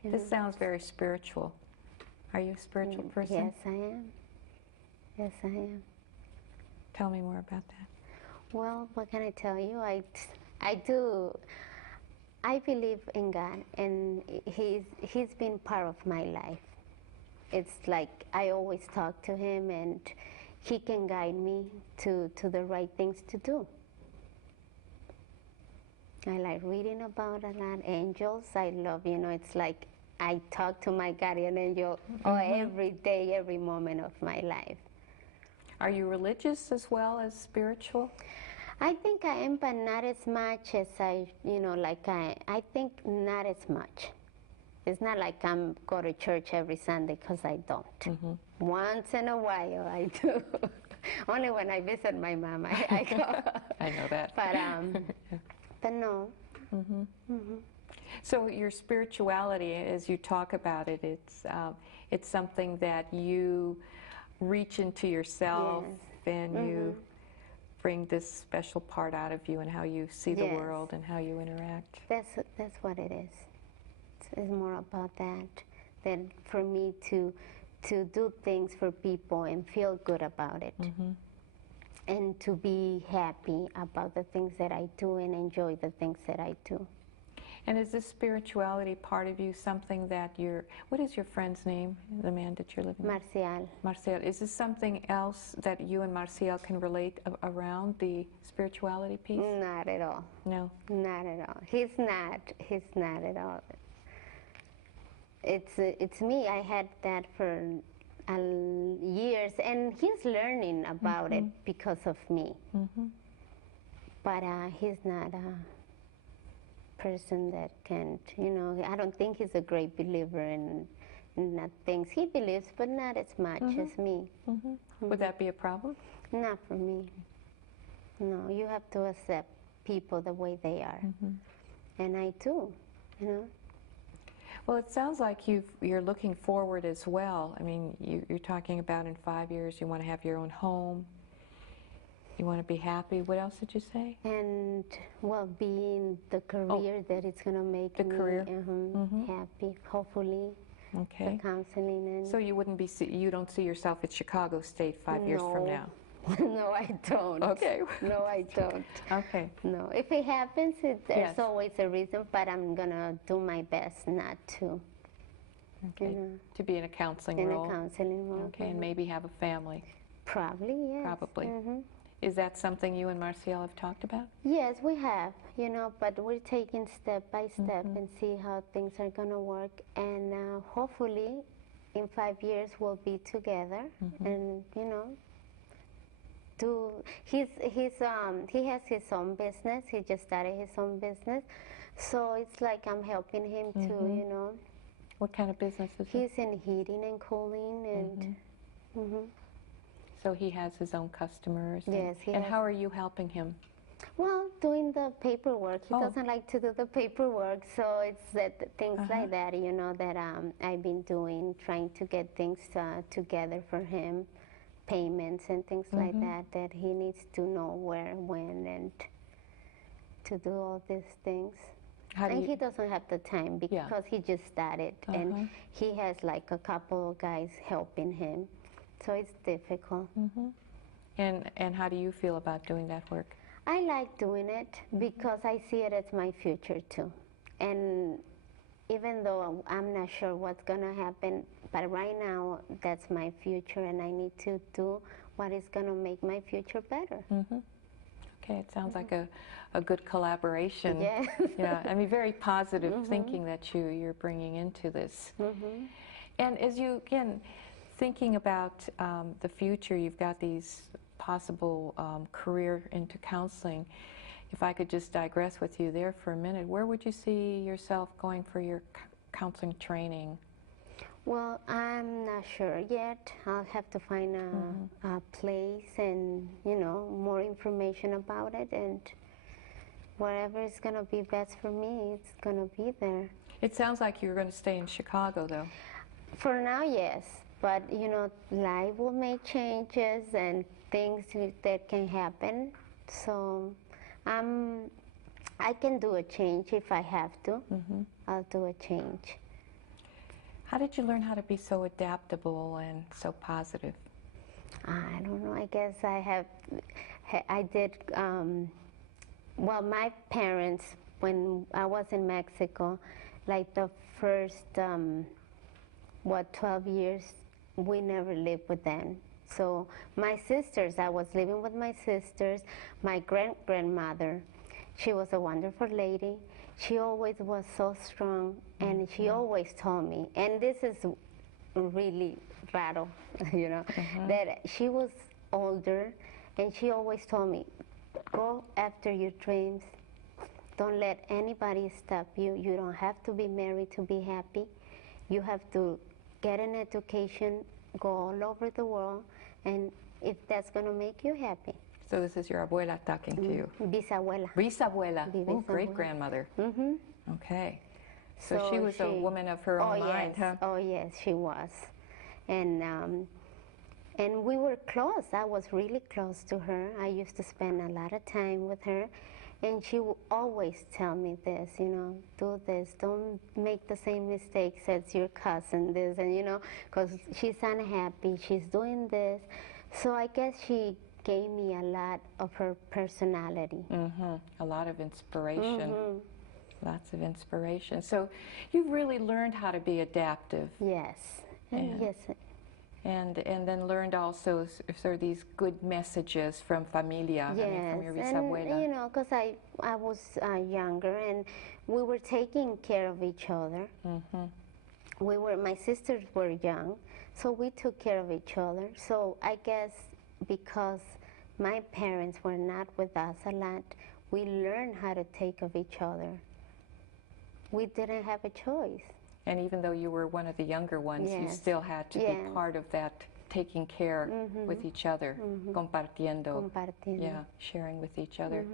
This sounds very spiritual. Are you a spiritual person? Yes, I am. Yes, I am. Tell me more about that. Well, what can I tell you? I believe in God, and He's been part of my life. It's like I always talk to Him, and He can guide me to the right things to do. I like reading about a lot. Angels, I love, you know, it's like I talk to my guardian angel every day, every moment of my life. Are you religious as well as spiritual? I think I am, but not as much as I think not as much. It's not like I'm go to church every Sunday, because I don't. Once in a while I do. Only when I visit my mom I go. I know that. But no. So your spirituality, as you talk about it, it's something that you reach into yourself, and you bring this special part out of you and how you see the world and how you interact. That's what it is. It's more about that than for me to do things for people and feel good about it, and to be happy about the things that I do and enjoy the things that I do. And is this spirituality part of you something that you're, what is your friend's name, the man that you're living with? Marcial. Marcial. Is this something else that you and Marcial can relate around the spirituality piece? Not at all. No? Not at all. He's not at all. It's me. I had that for years, and he's learning about it because of me. But he's not a person that can, you know, I don't think he's a great believer in that things. He believes, but not as much as me. Would that be a problem? Not for me. No, you have to accept people the way they are. And I do, you know. Well, it sounds like you're looking forward as well. I mean, you're talking about in 5 years you want to have your own home. You want to be happy. What else did you say? And, well, being the career that it's going to make the me career. Happy, hopefully. Okay. The counseling and... So you wouldn't be, you don't see yourself at Chicago State 5 years from now? No, I don't. Okay. No, I don't. Okay. No, if it happens, there's Yes. always a reason, but I'm going to do my best not to. Okay. You know, To be in a counseling in role? a counseling role. Okay, and maybe have a family. Probably, yes. Probably. Is that something you and Marcial have talked about? Yes, we have, you know, but we're taking step by step and see how things are going to work. And hopefully, in 5 years, we'll be together and, you know, he has his own business. He just started his own business. So it's like I'm helping him too, you know. What kind of business is it? He's in heating and cooling and... So he has his own customers? Yes, he And has. how are you helping him? Well, doing the paperwork. He doesn't like to do the paperwork, so it's things like that, you know, that I've been doing, trying to get things together for him, payments and things like that, that he needs to know where, when, and to do all these things. And he doesn't have the time because he just started, and he has like a couple of guys helping him, so it's difficult. And how do you feel about doing that work? I like doing it because I see it as my future too. And even though I'm not sure what's going to happen, but right now that's my future and I need to do what is going to make my future better. Okay, it sounds like a good collaboration. Yes. Yeah, I mean, very positive thinking that you're bringing into this. And as you, again, thinking about the future, you've got these possible career into counseling. If I could just digress with you there for a minute, where would you see yourself going for your counseling training? Well, I'm not sure yet. I'll have to find a place and, you know, more information about it, and whatever is going to be best for me, it's going to be there. It sounds like you're going to stay in Chicago, though. For now, yes. But, you know, life will make changes and things that can happen. So I can do a change if I have to. I'll do a change. How did you learn how to be so adaptable and so positive? I don't know. I guess I did. Well, my parents, when I was in Mexico, like the first, 12 years, we never lived with them. So my sisters, I was living with my sisters, my grandmother. She was a wonderful lady. She always was so strong, and she always told me, and this is really raro, you know, that she was older, and she always told me, go after your dreams. Don't let anybody stop you. You don't have to be married to be happy. You have to get an education, go all over the world, and if that's going to make you happy. So this is your abuela talking to you. Bisabuela. Bisabuela. Oh, Bisabuela. Great-grandmother. Okay. So she was a woman of her oh own yes, mind, huh? Oh yes, she was. And we were close. I was really close to her. I used to spend a lot of time with her. And she would always tell me this, you know, do this, don't make the same mistakes as your cousin, this, and you know, because she's unhappy, she's doing this. So I guess she gave me a lot of her personality. A lot of inspiration. Lots of inspiration. So you've really learned how to be adaptive. Yes. And yes. And then learned also sort of these good messages from familia, Yes, I mean, from your and bisabuela. you know, because I was younger and we were taking care of each other. My sisters were young, so we took care of each other. So I guess because my parents were not with us a lot, we learned how to take of each other. We didn't have a choice. And even though you were one of the younger ones, you Yes. still had to be part of that taking care with each other, compartiendo. Yeah, sharing with each other.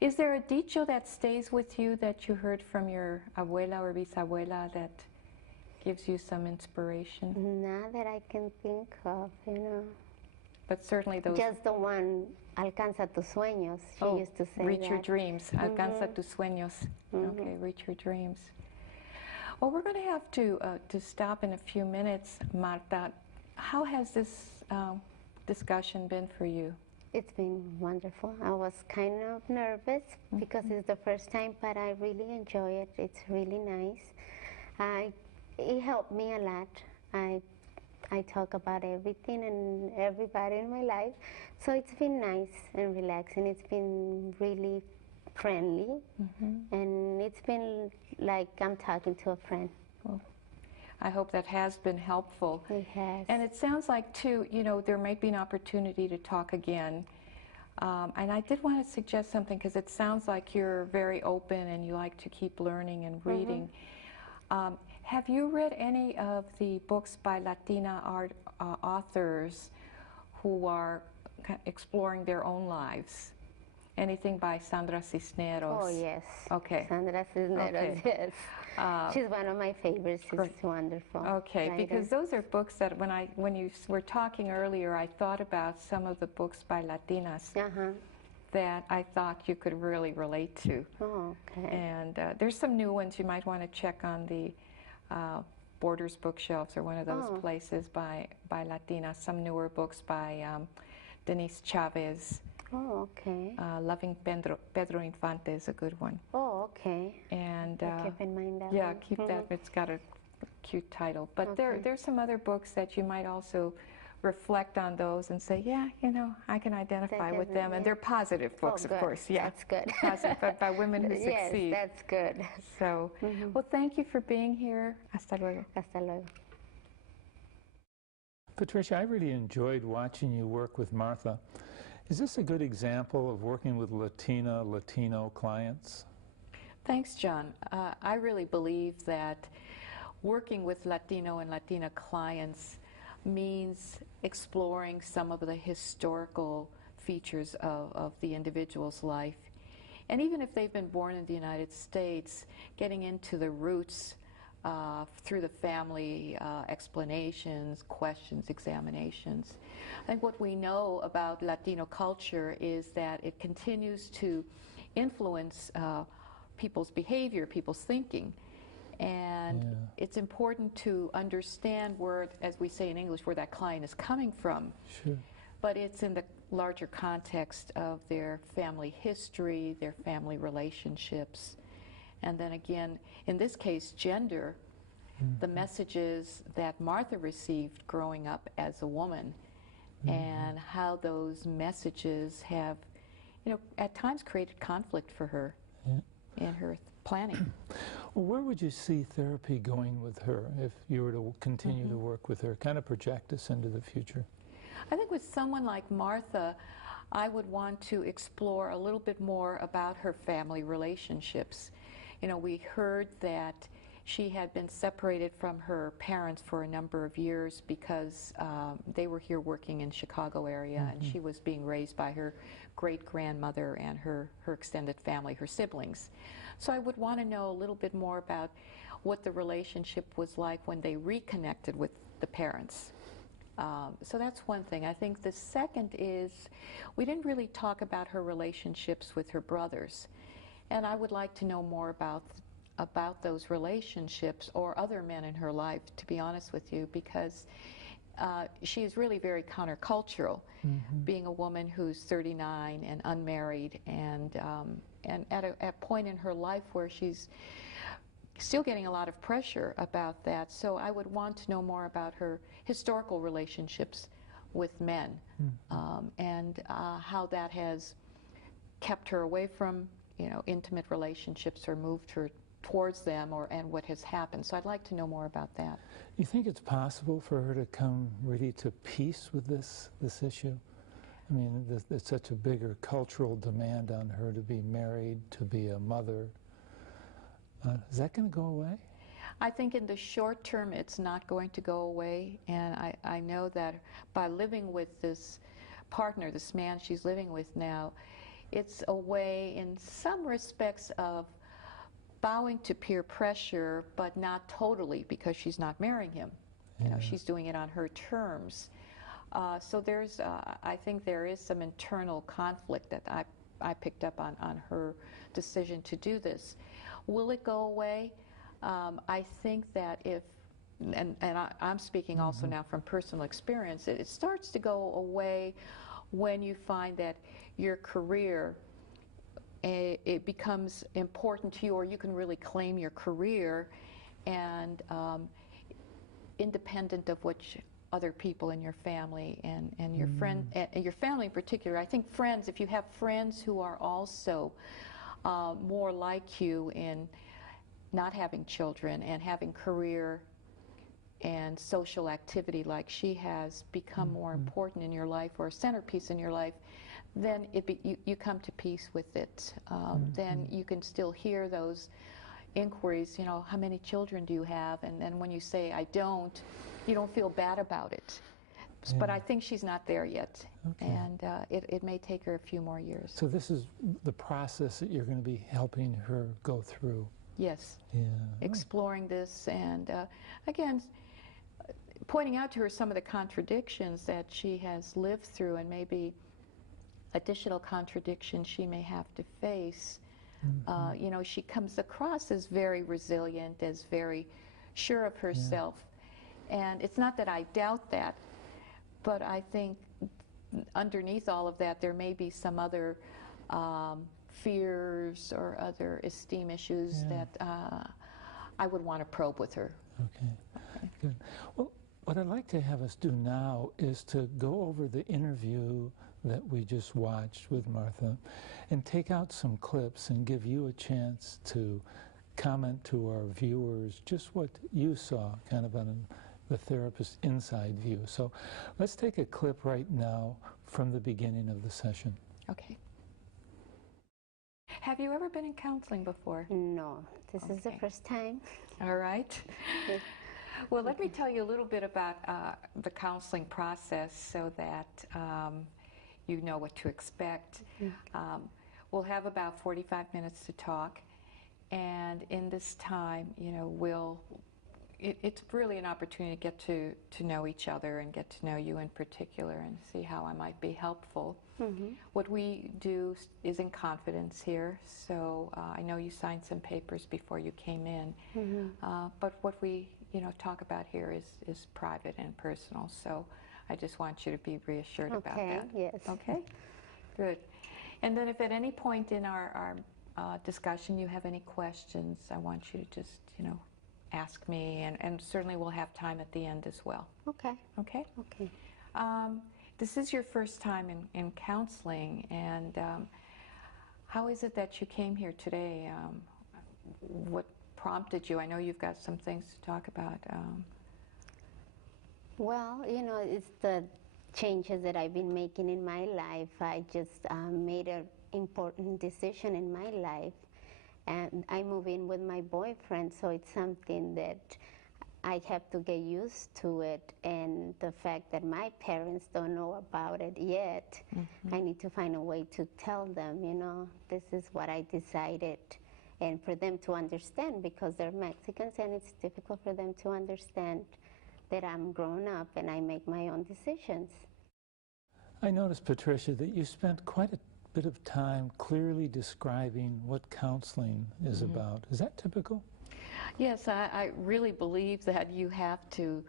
Is there a dicho that stays with you that you heard from your abuela or bisabuela that gives you some inspiration? Not that I can think of, you know. But certainly those... Just the one, alcanza tus sueños, she used to say reach that. your dreams. Alcanza tus sueños. Okay, reach your dreams. Well, we're going to have to stop in a few minutes, Marta. How has this discussion been for you? It's been wonderful. I was kind of nervous because it's the first time, but I really enjoy it. It's really nice. It helped me a lot. I talk about everything and everybody in my life. So it's been nice and relaxing. It's been really friendly. And it's been like I'm talking to a friend. Well, I hope that has been helpful. It has. And it sounds like, too, you know, there might be an opportunity to talk again. And I did want to suggest something because it sounds like you're very open and you like to keep learning and reading. Have you read any of the books by Latina authors who are exploring their own lives? Anything by Sandra Cisneros? Oh, yes. Okay. Sandra Cisneros, yes. She's one of my favorites. She's wonderful. Okay, writer. because those are books that when you were talking earlier, I thought about some of the books by Latinas that I thought you could really relate to. Oh, okay. And there's some new ones you might want to check on the Borders bookshelves or one of those places by Latinas. Some newer books by Denise Chavez. Oh, okay. Loving Pedro Infante is a good one. Oh, okay. And I'll keep in mind that yeah, one. keep that. It's got a cute title. But there's some other books that you might also reflect on those and say, yeah, you know, I can identify with them. And they're positive books, of course. Yeah, that's good. Positive, but by women who succeed. Yes, that's good. So, well, thank you for being here. Hasta luego. Hasta luego. Patricia, I really enjoyed watching you work with Martha. Is this a good example of working with Latino clients? Thanks, John. I really believe that working with Latino and Latina clients means exploring some of the historical features of the individual's life. And even if they've been born in the United States, getting into the roots through the family explanations, questions, examinations. I think what we know about Latino culture is that it continues to influence people's behavior, people's thinking. And it's important to understand where, as we say in English, where that client is coming from. Sure. But it's in the larger context of their family history, their family relationships. And then again, in this case, gender, the messages that Martha received growing up as a woman, and how those messages have, you know, at times created conflict for her in her planning. Well, where would you see therapy going with her if you were to continue to work with her? Kind of project us into the future. I think with someone like Martha, I would want to explore a little bit more about her family relationships. You know, we heard that she had been separated from her parents for a number of years because they were here working in Chicago area, and she was being raised by her great-grandmother and her extended family, her siblings. So I would want to know a little bit more about what the relationship was like when they reconnected with the parents. So that's one thing. I think the second is we didn't really talk about her relationships with her brothers. And I would like to know more about those relationships or other men in her life, to be honest with you, because she is really very countercultural, being a woman who's 39 and unmarried and and at a point in her life where she's still getting a lot of pressure about that. So I would want to know more about her historical relationships with men, and how that has kept her away from, intimate relationships or moved her towards them, and what has happened. So I'd like to know more about that. You think it's possible for her to come really to peace with this issue? I mean, there's such a bigger cultural demand on her to be married, to be a mother. Is that going to go away? I think in the short term it's not going to go away, and I know that by living with this partner, this man she's living with now, it's a way in some respects of bowing to peer pressure, but not totally, because she's not marrying him. She's doing it on her terms. So there's, I think there is some internal conflict that I picked up on her decision to do this. Will it go away? I think that if, and I'm speaking also now from personal experience, it starts to go away when you find that your career, it becomes important to you, or you can really claim your career, and independent of what other people in your family and your friend, and your family in particular. I think friends, if you have friends who are also more like you in not having children and having career and social activity like she has become more important in your life, or a centerpiece in your life, then you come to peace with it. Then you can still hear those inquiries, how many children do you have? And then when you say, I don't, you don't feel bad about it. Yeah. But I think she's not there yet. Okay. And it may take her a few more years. So this is the process that you're going to be helping her go through. Yes. Yeah. Exploring this, and again, pointing out to her some of the contradictions that she has lived through, and maybe additional contradictions she may have to face. She comes across as very resilient, as very sure of herself. Yeah. And it's not that I doubt that, but I think underneath all of that there may be some other fears or other esteem issues that I would want to probe with her. Okay, good. Well, what I'd like to have us do now is to go over the interview that we just watched with Martha and take out some clips and give you a chance to comment to our viewers just what you saw, kind of on the therapist's inside view. So let's take a clip right now from the beginning of the session. Okay. Have you ever been in counseling before? No, this is the first time. All right. Well, let me tell you a little bit about the counseling process so that you know what to expect. We'll have about 45 minutes to talk, and in this time, it's really an opportunity to get to know each other and get to know you in particular and see how I might be helpful. What we do is in confidence here, so I know you signed some papers before you came in, but what we talk about here is private and personal, so I just want you to be reassured about that. Yes. Okay, good. And then if at any point in our discussion you have any questions, I want you to just, ask me, and certainly we'll have time at the end as well. Okay. Okay? Okay. This is your first time in counseling, and how is it that you came here today? What prompted you? I know you've got some things to talk about. Well, it's the changes that I've been making in my life. I just made an important decision in my life, and I moved in with my boyfriend, so it's something that I have to get used to it, and the fact that my parents don't know about it yet, I need to find a way to tell them, this is what I decided, and for them to understand, because they're Mexicans and it's difficult for them to understand that I'm grown up and I make my own decisions. I noticed, Patricia, that you spent quite a bit of time clearly describing what counseling is about. Is that typical? Yes, I really believe that you have to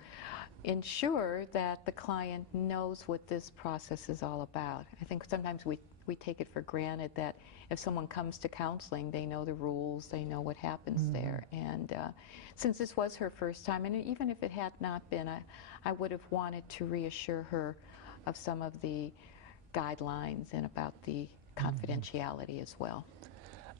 ensure that the client knows what this process is all about. I think sometimes we we take it for granted that if someone comes to counseling, they know the rules, they know what happens there. And since this was her first time, and even if it had not been, I would have wanted to reassure her of some of the guidelines and about the confidentiality as well.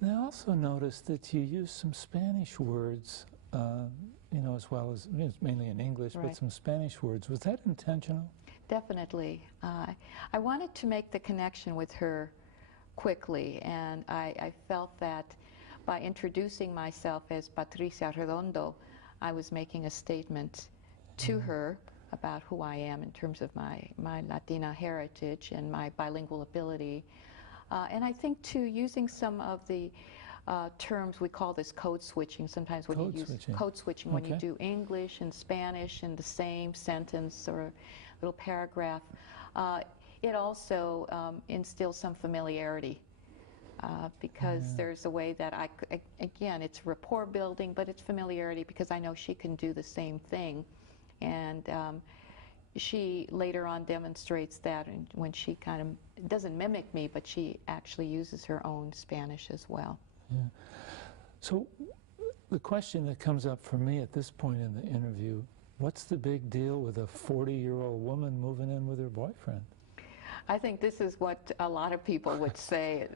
And I also noticed that you used some Spanish words, you know, as well as, it's mainly in English, Right. but some Spanish words. Was that intentional? Definitely. I wanted to make the connection with her quickly, and I felt that by introducing myself as Patricia Redondo, I was making a statement to her about who I am in terms of my Latina heritage and my bilingual ability. And I think, too, using some of the terms, we call this code switching. Sometimes when you use code switching, when you do English and Spanish in the same sentence or little paragraph, it also instills some familiarity because there's a way that again, it's rapport building, but it's familiarity because I know she can do the same thing. And she later on demonstrates that when she kind of doesn't mimic me, but she actually uses her own Spanish as well. Yeah. So the question that comes up for me at this point in the interview, what's the big deal with a 40-year-old woman moving in with her boyfriend? I think this is what a lot of people would say.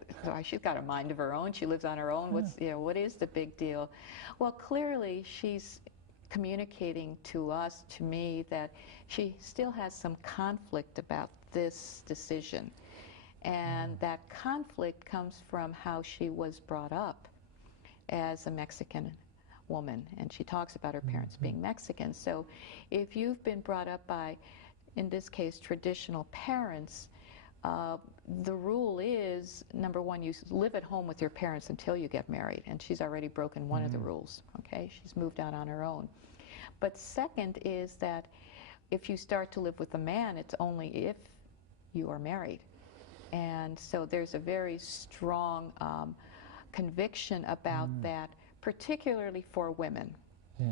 She's got a mind of her own. She lives on her own. What is the big deal? Well, clearly she's communicating to us, to me, that she still has some conflict about this decision. And that conflict comes from how she was brought up as a Mexican woman. And she talks about her parents being Mexican. So if you've been brought up by, in this case, traditional parents, the rule is, number one, you live at home with your parents until you get married. And she's already broken one of the rules, okay? She's moved out on her own. But second is that if you start to live with a man, it's only if you are married. And so there's a very strong conviction about that, particularly for women. Yeah.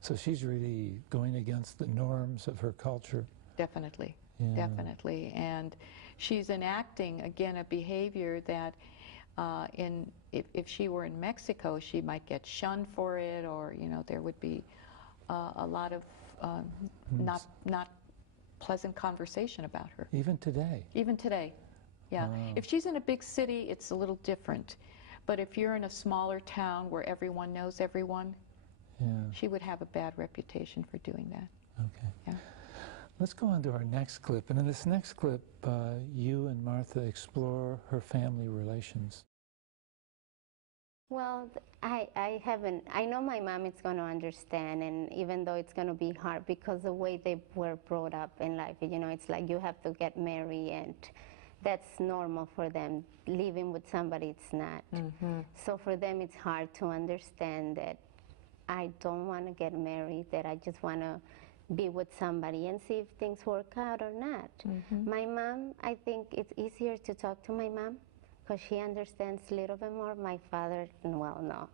So she's really going against the norms of her culture. Definitely. Yeah. Definitely. And she's enacting, again, a behavior that if she were in Mexico, she might get shunned for it, or, you know, there would be a lot of not pleasant conversation about her. Even today? Even today, yeah. If she's in a big city, it's a little different. But if you're in a smaller town where everyone knows everyone, she would have a bad reputation for doing that. Okay. Yeah. Let's go on to our next clip. And in this next clip, you and Martha explore her family relations. Well, I know my mom is going to understand, and even though it's going to be hard because the way they were brought up in life, you know, it's like you have to get married, and that's normal for them. Living with somebody, it's not. So for them, it's hard to understand that I don't want to get married, that I just want to be with somebody and see if things work out or not. My mom, I think it's easier to talk to my mom because she understands a little bit more. My father, well, no.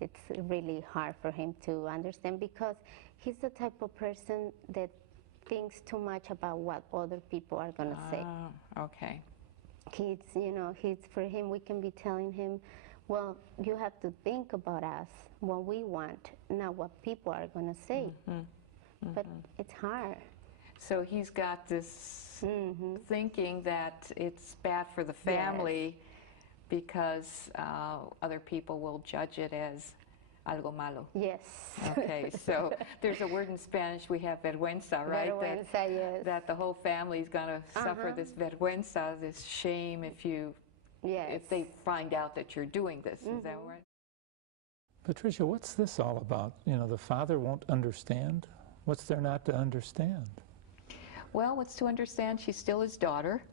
It's really hard for him to understand because he's the type of person that thinks too much about what other people are going to say. Okay. He's, you know, for him, we can be telling him, well, you have to think about us, what we want, not what people are going to say. But it's hard. So he's got this thinking that it's bad for the family because other people will judge it as algo malo. Yes. Okay, so there's a word in Spanish, we have vergüenza, right? Vergüenza, yes. That the whole family's going to suffer this vergüenza, this shame if they find out that you're doing this. Is that right? Patricia, what's this all about? You know, the father won't understand? What's there not to understand? Well, what's to understand? She's still his daughter.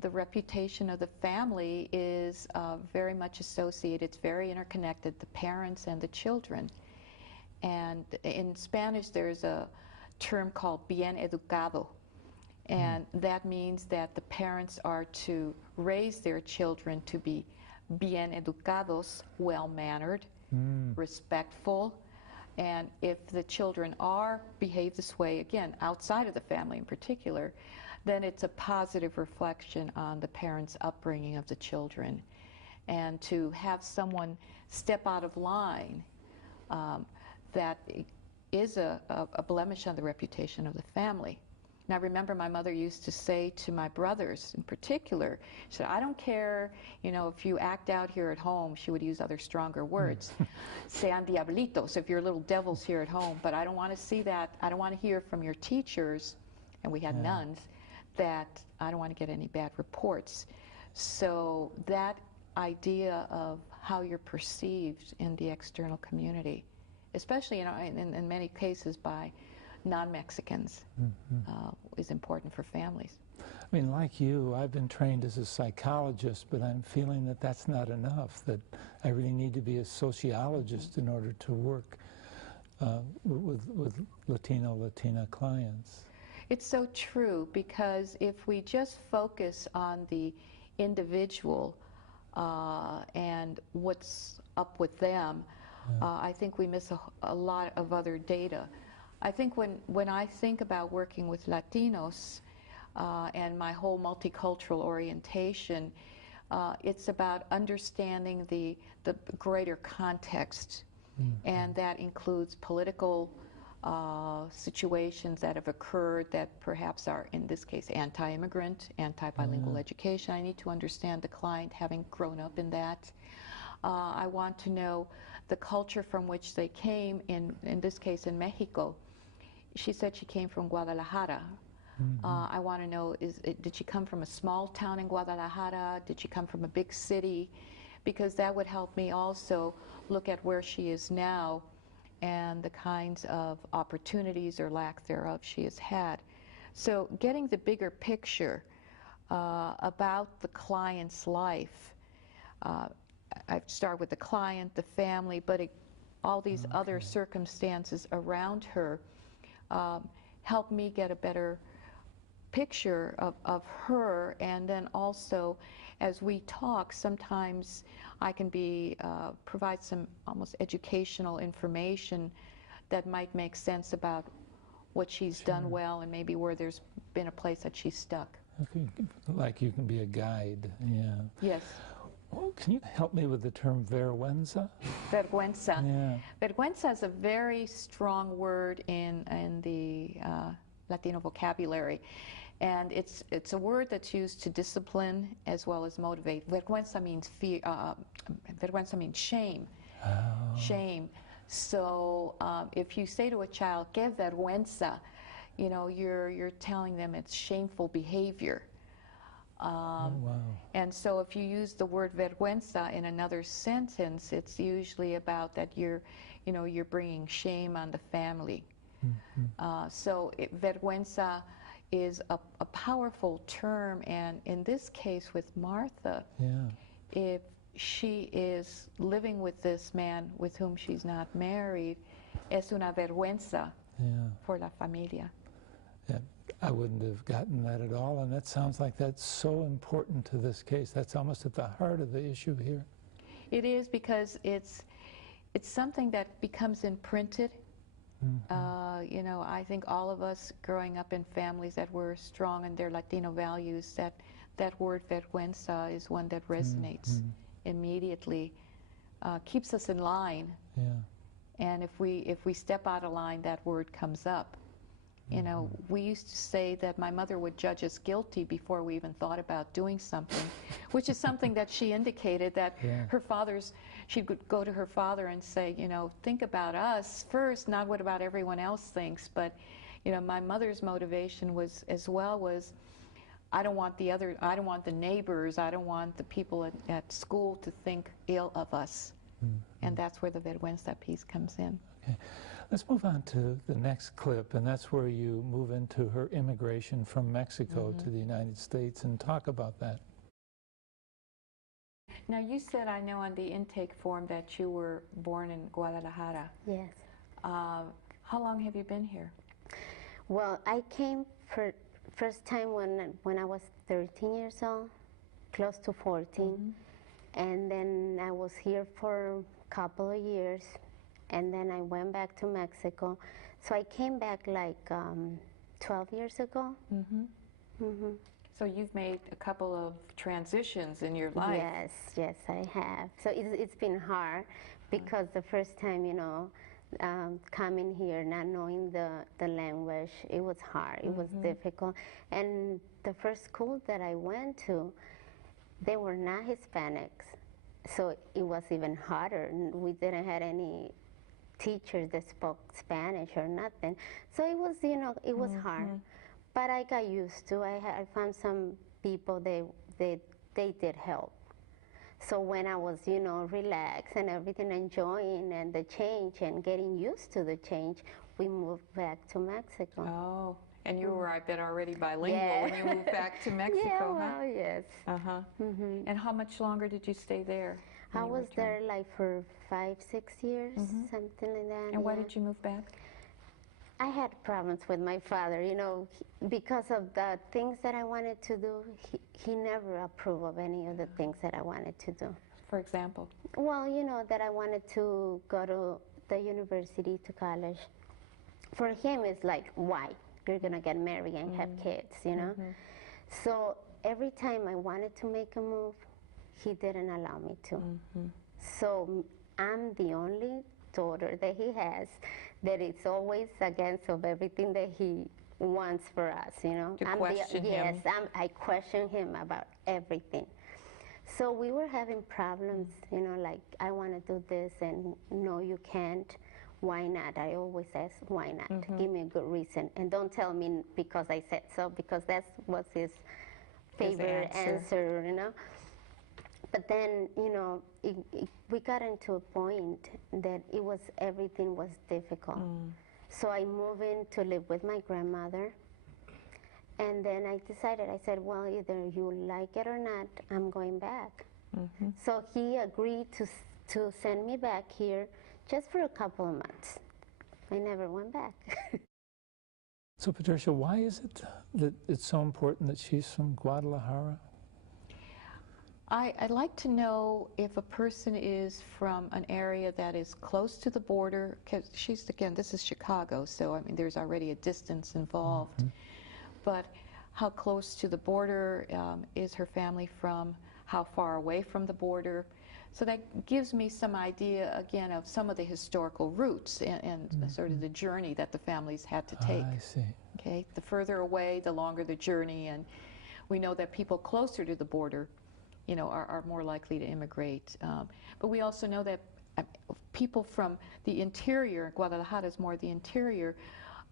The reputation of the family is very much associated. It's very interconnected, the parents and the children. And in Spanish, there's a term called bien educado. And that means that the parents are to raise their children to be bien educados, well-mannered, respectful. And if the children behave this way, again, outside of the family in particular, then it's a positive reflection on the parents' upbringing of the children. And to have someone step out of line, that is a blemish on the reputation of the family. And I remember my mother used to say to my brothers in particular, she said, I don't care, you know, if you act out here at home. She would use other stronger words. Sean diablitos, if you're little devils here at home. But I don't want to see that. I don't want to hear from your teachers, and we had nuns, that I don't want to get any bad reports. So that idea of how you're perceived in the external community, especially in many cases by non-Mexicans, is important for families. I mean, like you, I've been trained as a psychologist, but I'm feeling that that's not enough, that I really need to be a sociologist in order to work with Latino, Latina clients. It's so true, because if we just focus on the individual and what's up with them, I think we miss a lot of other data. I think when I think about working with Latinos and my whole multicultural orientation, it's about understanding the greater context, and that includes political situations that have occurred that perhaps are, in this case, anti-immigrant, anti-bilingual education. I need to understand the client, having grown up in that. I want to know the culture from which they came, in this case in Mexico. She said she came from Guadalajara. I want to know, did she come from a small town in Guadalajara? Did she come from a big city? Because that would help me also look at where she is now and the kinds of opportunities or lack thereof she has had. So getting the bigger picture about the client's life, I start with the client, the family, but all these other circumstances around her help me get a better picture of her. And then also, as we talk, sometimes I can provide some almost educational information that might make sense about what she's done well, and maybe where there's been a place that she's stuck. Okay. Like you can be a guide, Yes. Oh, can you help me with the term vergüenza? Vergüenza. Yeah. Vergüenza is a very strong word in the Latino vocabulary. And it's a word that's used to discipline as well as motivate. Vergüenza means fear. Vergüenza means shame. Oh. Shame. So if you say to a child, "Qué vergüenza," you know, you're telling them it's shameful behavior. Wow. And so if you use the word vergüenza in another sentence, it's usually about that you're bringing shame on the family. So vergüenza is a powerful term, and in this case with Martha, if she is living with this man with whom she's not married, es una vergüenza for la familia. Yeah, I wouldn't have gotten that at all, and that sounds like that's so important to this case. That's almost at the heart of the issue here. It is, because it's something that becomes imprinted. You know, I think all of us growing up in families that were strong in their Latino values, that word vergüenza is one that resonates immediately, keeps us in line. And if we step out of line, that word comes up. You know, we used to say that my mother would judge us guilty before we even thought about doing something, which is something that she indicated, that she would go to her father and say, you know, think about us first, not what about everyone else thinks. But, you know, my mother's motivation was I don't want the neighbors, I don't want the people at school to think ill of us. And that's where the vergüenza piece comes in. Okay. Let's move on to the next clip, and that's where you move into her immigration from Mexico to the United States, and talk about that. Now, you said, I know on the intake form, that you were born in Guadalajara. Yes. How long have you been here? Well, I came for first time when I was 13 years old, close to 14. And then I was here for a couple of years, and then I went back to Mexico. So I came back like 12 years ago. So you've made a couple of transitions in your life. Yes, yes, I have. So it's been hard because the first time, you know, coming here, not knowing the language, it was hard. It was difficult. And the first school that I went to, they were not Hispanics. So it was even harder. We didn't have any teachers that spoke Spanish or nothing. So it was, you know, it was hard. But I got used to it. I found some people, they did help. So when I was, you know, relaxed and everything, enjoying and the change and getting used to the change, we moved back to Mexico. Oh, and you were, I bet, already bilingual when you moved back to Mexico, Yeah, well, yes. And how much longer did you stay there? I was there like for 5, 6 years, something like that. And why did you move back? I had problems with my father, you know, because of the things that I wanted to do. He never approved of any of the things that I wanted to do. For example? Well, you know, that I wanted to go to the university, to college. For him, it's like, why? You're going to get married and have kids, you know? So every time I wanted to make a move, he didn't allow me to. So I'm the only daughter that he has that is always against of everything that he wants for us, you know. To question him. Yes, I question him about everything. So we were having problems, you know, like, I want to do this, and no, you can't. Why not? I always ask, why not? Give me a good reason. And don't tell me because I said so, because that's what's his favorite answer, you know. But then, you know, we got into a point that everything was difficult. So I moved in to live with my grandmother. And then I decided, I said, well, either you like it or not, I'm going back. So he agreed to send me back here just for a couple of months. I never went back. So Patricia, why is it that it's so important that she's from Guadalajara? I'd like to know if a person is from an area that is close to the border, because she's, again, this is Chicago, so I mean there's already a distance involved. But how close to the border is her family from? How far away from the border? So that gives me some idea, again, of some of the historical roots and sort of the journey that the families had to take. I see. Okay, the further away, the longer the journey, and we know that people closer to the border, you know, are more likely to immigrate. But we also know that people from the interior, Guadalajara is more the interior,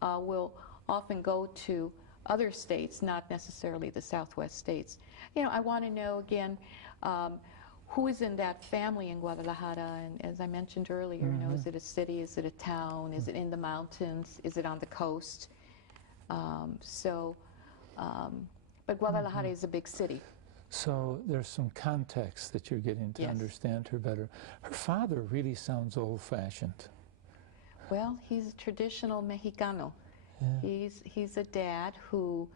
will often go to other states, not necessarily the Southwest states. You know, I want to know, again, who is in that family in Guadalajara, and as I mentioned earlier, you know, is it a city, is it a town, is it in the mountains, is it on the coast? But Guadalajara is a big city. So there's some context that you're getting to understand her better. Her father really sounds old-fashioned. Well, he's a traditional Mexicano. Yeah. He's a dad who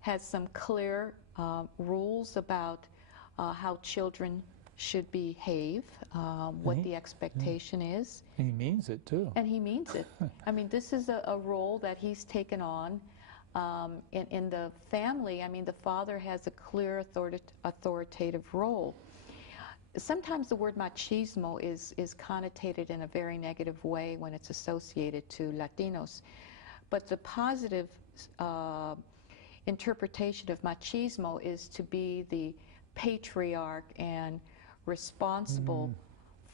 has some clear rules about how children should behave, what the expectation is. And he means it, too. And he means it. I mean, this is a role that he's taken on. In the family, I mean, the father has a clear authoritative role. Sometimes the word machismo is connotated in a very negative way when it's associated to Latinos. But the positive interpretation of machismo is to be the patriarch and responsible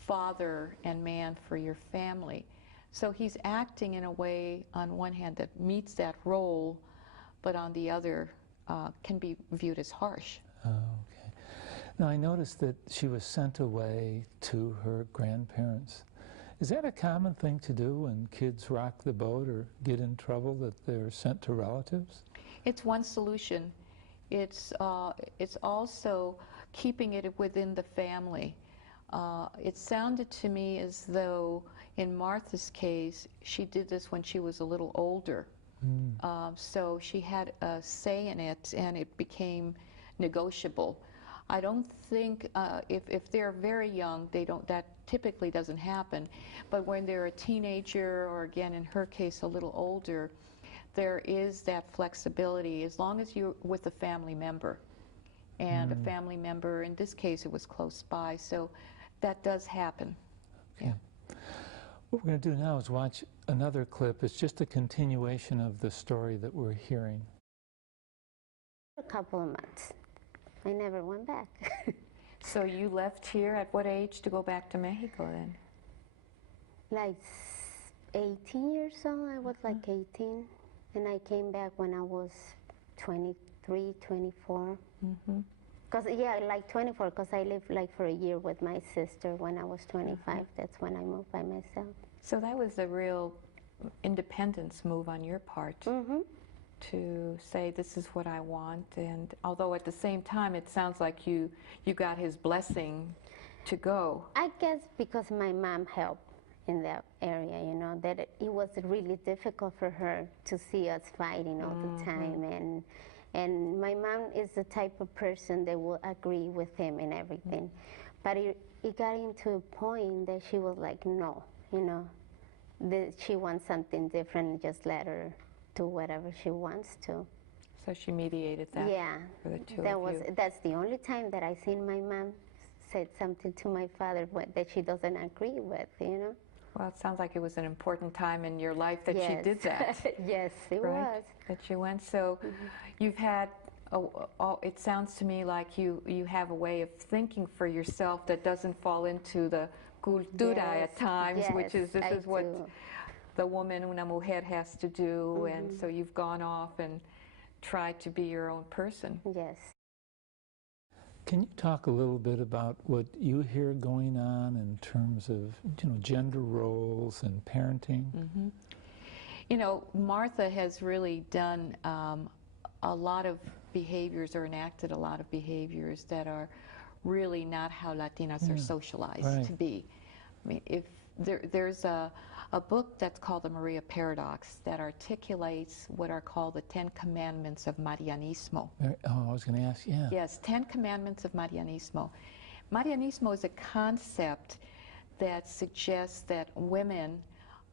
father and man for your family. So he's acting in a way, on one hand, that meets that role, but on the other, can be viewed as harsh. Oh, okay. Now, I noticed that she was sent away to her grandparents. Is that a common thing to do when kids rock the boat or get in trouble, that they're sent to relatives? It's one solution. It's also keeping it within the family. It sounded to me as though in Martha's case, she did this when she was a little older. So she had a say in it, and it became negotiable. I don't think, if they're very young, that typically doesn't happen. But when they're a teenager, or again, in her case, a little older, there is that flexibility as long as you're with a family member. And a family member, in this case, it was close by, so that does happen. Okay. What we're going to do now is watch another clip. It's just a continuation of the story that we're hearing. A couple of months. I never went back. So you left here at what age to go back to Mexico then? Like 18 years old, I was like 18. And I came back when I was 23, 24. Because, yeah, like 24, because I lived like for a year with my sister when I was 25. That's when I moved by myself. So that was a real independence move on your part to say, this is what I want. And although at the same time, it sounds like you got his blessing to go. I guess because my mom helped in that area, you know, that it was really difficult for her to see us fighting all the time. And my mom is the type of person that will agree with him in everything. But it got into a point that she was like, no, you know, that she wants something different, just let her do whatever she wants to. So she mediated that for the two of you. That's the only time that I seen my mom said something to my father that she doesn't agree with, you know. Well, it sounds like it was an important time in your life that she did that. Yes, it was. That you went. So you've had, it sounds to me like you have a way of thinking for yourself that doesn't fall into the cultura at times, which is this is what the woman, una mujer, has to do. And so you've gone off and tried to be your own person. Yes. Can you talk a little bit about what you hear going on in terms of, you know, gender roles and parenting? You know, Martha has really done a lot of behaviors, or enacted a lot of behaviors that are really not how Latinas are socialized to be. I mean, if there's a book that's called the Maria Paradox that articulates what are called the 10 Commandments of Marianismo. Oh, I was going to ask, Yes, 10 Commandments of Marianismo. Marianismo is a concept that suggests that women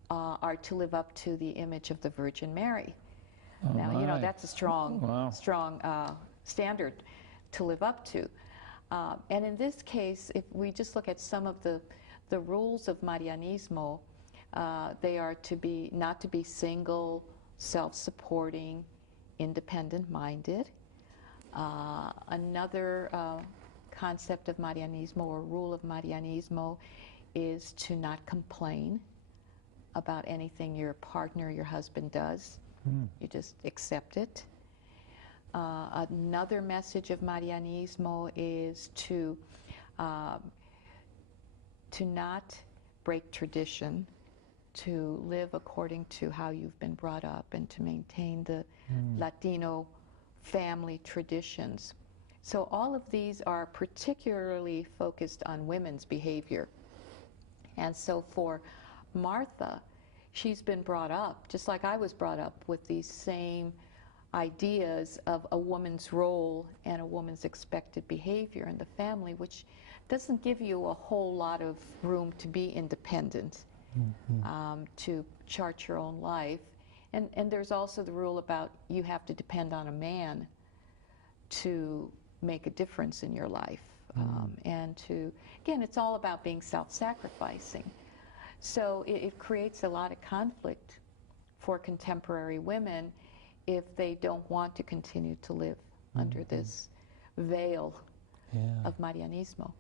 are to live up to the image of the Virgin Mary. Now, you know, that's a strong, strong standard to live up to. And in this case, if we just look at some of the rules of Marianismo, they are to be not to be single, self-supporting, independent-minded. Another concept of Marianismo, or rule of Marianismo, is to not complain about anything your partner, your husband does. You just accept it. Another message of Marianismo is to not break tradition, to live according to how you've been brought up, and to maintain the Latino family traditions. So all of these are particularly focused on women's behavior. And so for Martha, she's been brought up, just like I was brought up, with these same ideas of a woman's role and a woman's expected behavior in the family, which doesn't give you a whole lot of room to be independent, to chart your own life. And there's also the rule about you have to depend on a man to make a difference in your life. And to, again, it's all about being self-sacrificing. So it creates a lot of conflict for contemporary women if they don't want to continue to live under this veil of Marianismo.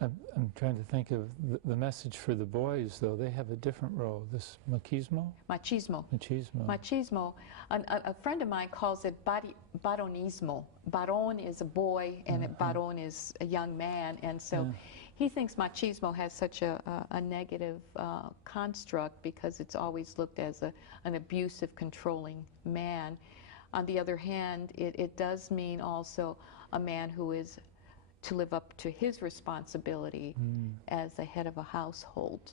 I'm trying to think of the message for the boys, though. They have a different role. This machismo? Machismo. Machismo. Machismo. A friend of mine calls it varonismo. Varon is a boy, and varon is a young man. And so he thinks machismo has such a negative construct because it's always looked as an abusive, controlling man. On the other hand, it does mean also a man who is to live up to his responsibility as the head of a household.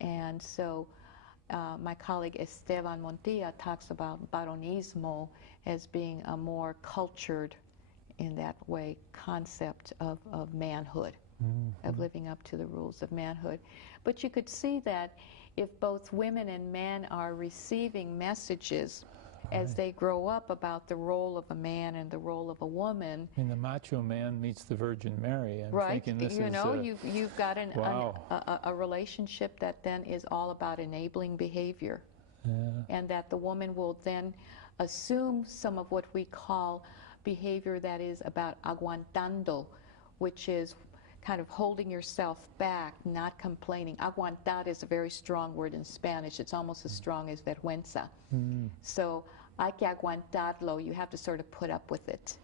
And so my colleague Esteban Montilla talks about varonismo as being a more cultured, in that way, concept of manhood, of living up to the rules of manhood. But you could see that if both women and men are receiving messages as they grow up about the role of a man and the role of a woman. I mean, the macho man meets the Virgin Mary. I'm Right, thinking this you is know, you've got wow. a relationship that then is all about enabling behavior. Yeah. And that the woman will then assume some of what we call behavior that is about aguantando, which is kind of holding yourself back, not complaining. Aguantar is a very strong word in Spanish. It's almost as strong as vergüenza. So, hay que aguantarlo. You have to sort of put up with it.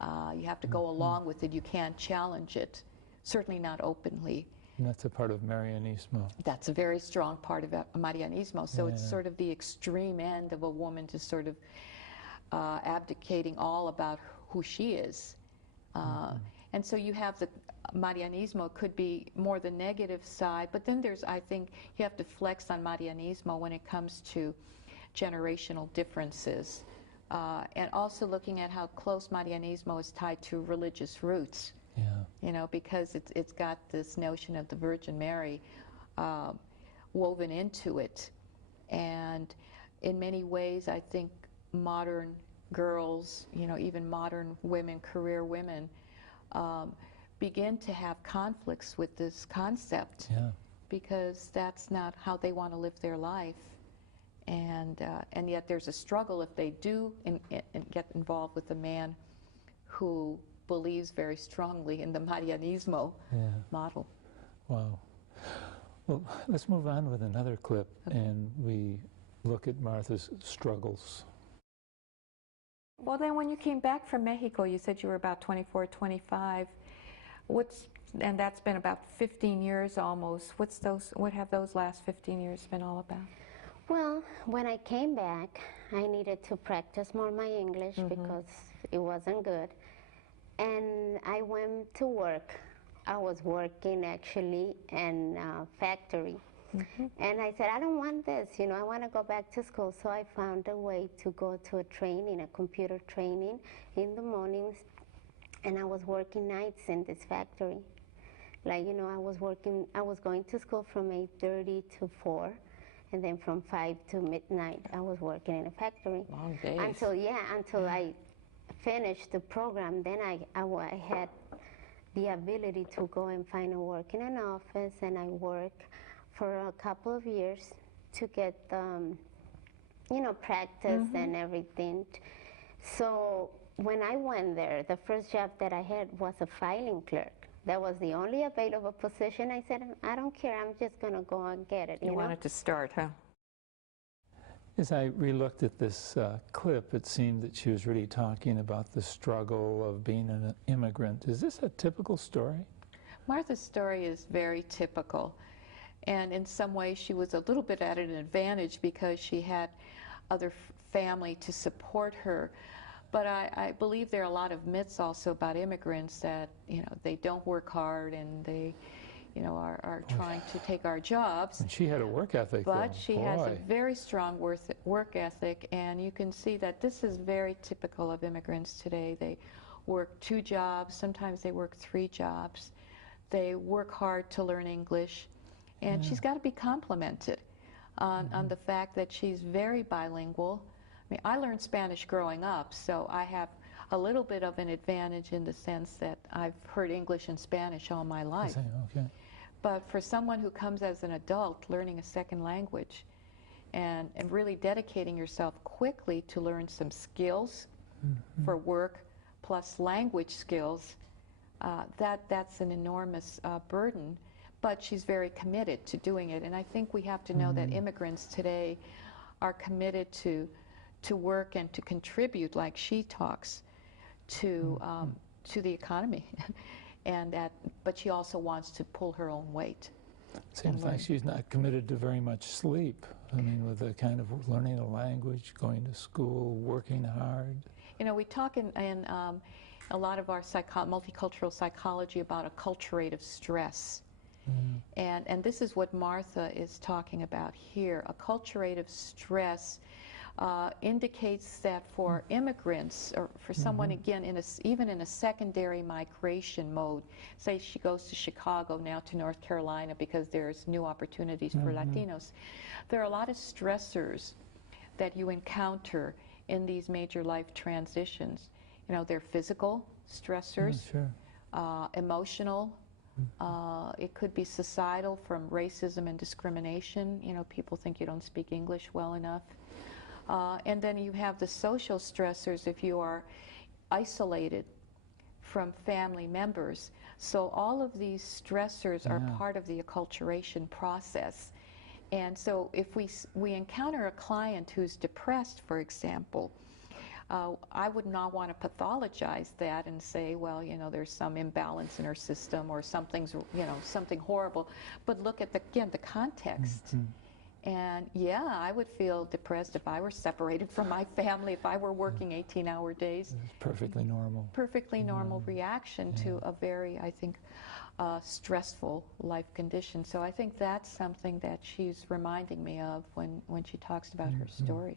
You have to go along with it. You can't challenge it. Certainly not openly. And that's a part of Marianismo. That's a very strong part of Marianismo. So it's sort of the extreme end of a woman just sort of abdicating all about who she is. And so you have the Marianismo could be more the negative side, but then there's, I think, you have to flex on Marianismo when it comes to generational differences. And also looking at how close Marianismo is tied to religious roots. Yeah. You know, because it's got this notion of the Virgin Mary woven into it. And in many ways, I think modern girls, you know, even modern women, career women, begin to have conflicts with this concept. Yeah. Because that's not how they want to live their life. And yet there's a struggle if they do get involved with a man who believes very strongly in the Marianismo model. Wow. Well, let's move on with another clip, and we look at Martha's struggles. Well, then when you came back from Mexico, you said you were about 24, 25. And that's been about 15 years almost. What have those last 15 years been all about? Well, when I came back, I needed to practice more my English because it wasn't good. And I went to work. I was working actually in a factory. And I said, I don't want this, you know, I want to go back to school. So I found a way to go to a training, a computer training in the mornings. And I was working nights in this factory. Like, you know, I was going to school from 8:30 to 4. And then from 5 to midnight, I was working in a factory. Long days. Until I finished the program, then I had the ability to go and find a work in an office, and I worked for a couple of years to get, you know, practice and everything. So when I went there, the first job that I had was a filing clerk. That was the only available position. I said, I don't care, I'm just going to go and get it. You know? wanted to start, huh? As I re-looked at this clip, it seemed that she was really talking about the struggle of being an immigrant. Is this a typical story? Martha's story is very typical. And in some ways, she was a little bit at an advantage because she had other family to support her. But I believe there are a lot of myths also about immigrants that, you know, they don't work hard and they, you know, are trying to take our jobs. And she had a work ethic, But though. she has a very strong work ethic, and you can see that this is very typical of immigrants today. They work 2 jobs, sometimes they work 3 jobs. They work hard to learn English, and she's got to be complimented on the fact that she's very bilingual. I mean, I learned Spanish growing up, so I have a little bit of an advantage in the sense that I've heard English and Spanish all my life. Okay. But for someone who comes as an adult learning a second language and really dedicating yourself quickly to learn some skills for work plus language skills, that's an enormous burden. But she's very committed to doing it. And I think we have to know that immigrants today are committed to work and to contribute, like she talks, to the economy. But she also wants to pull her own weight. Seems like she's not committed to very much sleep. I mean, with the kind of learning a language, going to school, working hard. You know, we talk in a lot of our multicultural psychology about acculturative stress. And this is what Martha is talking about here. Acculturative stress indicates that for immigrants, or for someone, again, even in a secondary migration mode, say she goes to Chicago now to North Carolina because there's new opportunities for Latinos, there are a lot of stressors that you encounter in these major life transitions. You know, they're physical stressors, emotional. It could be societal, from racism and discrimination. You know, people think you don't speak English well enough. And then you have the social stressors if you are isolated from family members. So all of these stressors are part of the acculturation process. And so if we encounter a client who's depressed, for example, I would not want to pathologize that and say, well, you know, there's some imbalance in her system or something's, you know, something horrible. But look at, again, the context. And yeah, I would feel depressed if I were separated from my family, if I were working 18-hour days. It's perfectly normal. Perfectly normal reaction to a very, I think, stressful life condition. So I think that's something that she's reminding me of when she talks about her story.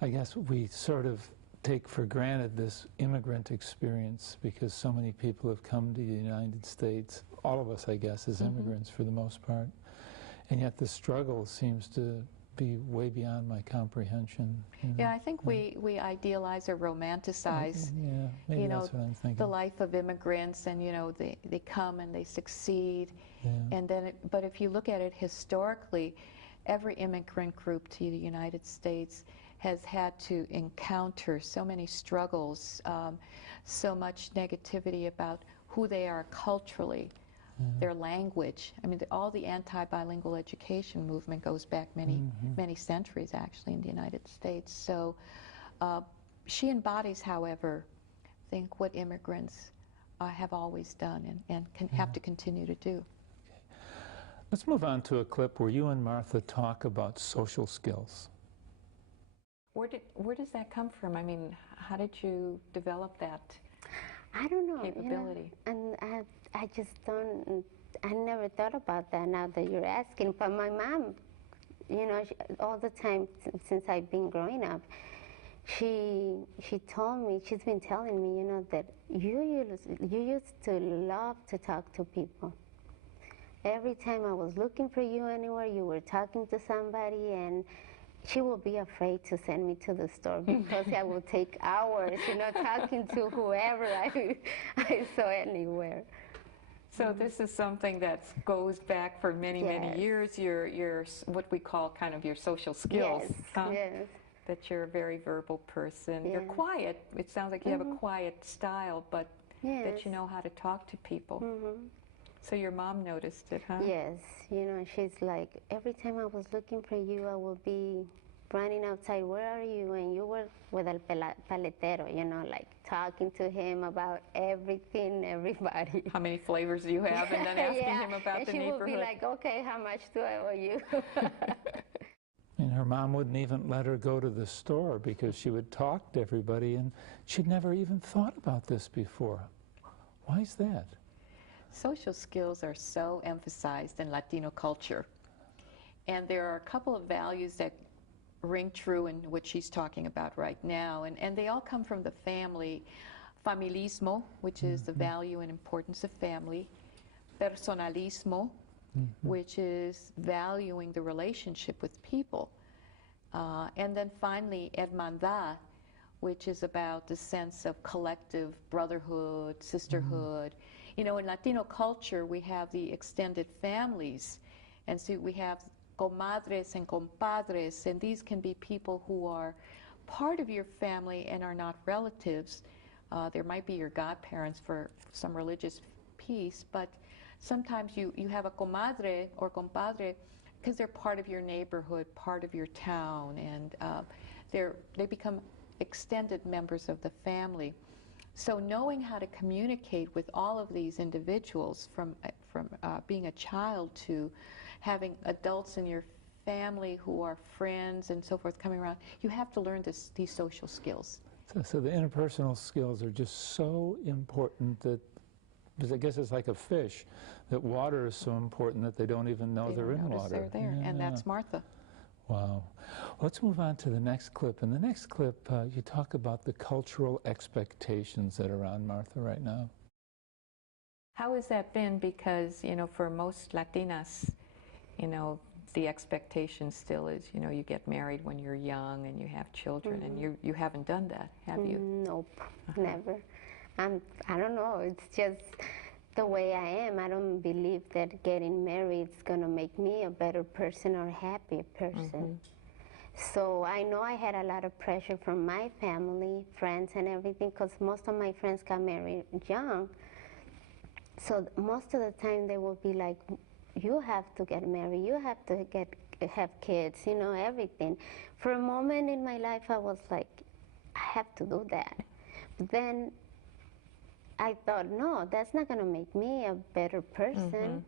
I guess we sort of take for granted this immigrant experience because so many people have come to the United States, all of us, I guess, as immigrants for the most part. And yet the struggle seems to be way beyond my comprehension. You know? Yeah, I think we idealize or romanticize, maybe you know, that's what I'm thinking. the life of immigrants, and you know, they come and they succeed, and then but if you look at it historically, every immigrant group to the United States has had to encounter so many struggles, so much negativity about who they are culturally, their language. I mean, all the anti-bilingual education movement goes back many centuries, actually, in the United States. So she embodies, however, I think what immigrants have always done and have to continue to do. Let's move on to a clip where you and Martha talk about social skills. Where does that come from? I mean, how did you develop that I don't know, capability? You know, and I just don't, I never thought about that now that you're asking. But my mom, you know, all the time since I've been growing up, she told me, she's been telling me, you know, that you used to love to talk to people. Every time I was looking for you anywhere, you were talking to somebody, and she will be afraid to send me to the store because I will take hours, you know, talking to whoever I saw anywhere. So this is something that goes back for many years. Your what we call kind of your social skills. Yes, huh? yes. That you're a very verbal person. Yeah. You're quiet. It sounds like you have a quiet style, but that you know how to talk to people. So your mom noticed it, huh? Yes, you know, she's like, every time I was looking for you, I would be running outside, where are you? And you were with el paletero, you know, like talking to him about everything, everybody. How many flavors do you have? And then asking him about the neighborhood. And she would be like, okay, how much do I owe you? And her mom wouldn't even let her go to the store because she would talk to everybody, and she'd never even thought about this before. Why is that? Social skills are so emphasized in Latino culture. And there are a couple of values that ring true in what she's talking about right now. And they all come from the family. Familismo, which is the value and importance of family. Personalismo, which is valuing the relationship with people. And then finally, hermandad, which is about the sense of collective brotherhood, sisterhood. You know, in Latino culture, we have the extended families. And so we have comadres and compadres, and these can be people who are part of your family and are not relatives. There might be your godparents for some religious piece, but sometimes you have a comadre or compadre because they're part of your neighborhood, part of your town, and they become extended members of the family. So knowing how to communicate with all of these individuals, from being a child to having adults in your family who are friends and so forth coming around, you have to learn these social skills. So the interpersonal skills are just so important that, because I guess it's like a fish, that water is so important that they don't even know they're in water. They're there, and that's Martha. Wow. Let's move on to the next clip. In the next clip, you talk about the cultural expectations that are on Martha right now. How has that been? Because, you know, for most Latinas, you know, the expectation still is, you know, you get married when you're young and you have children, and you haven't done that, have you? Nope, never. I don't know, it's just the way I am. I don't believe that getting married is going to make me a better person or a happier person. So I know I had a lot of pressure from my family, friends and everything, because most of my friends got married young. So most of the time they will be like, you have to get married, you have to have kids, you know, everything. For a moment in my life I was like, I have to do that. But then I thought, no, that's not going to make me a better person.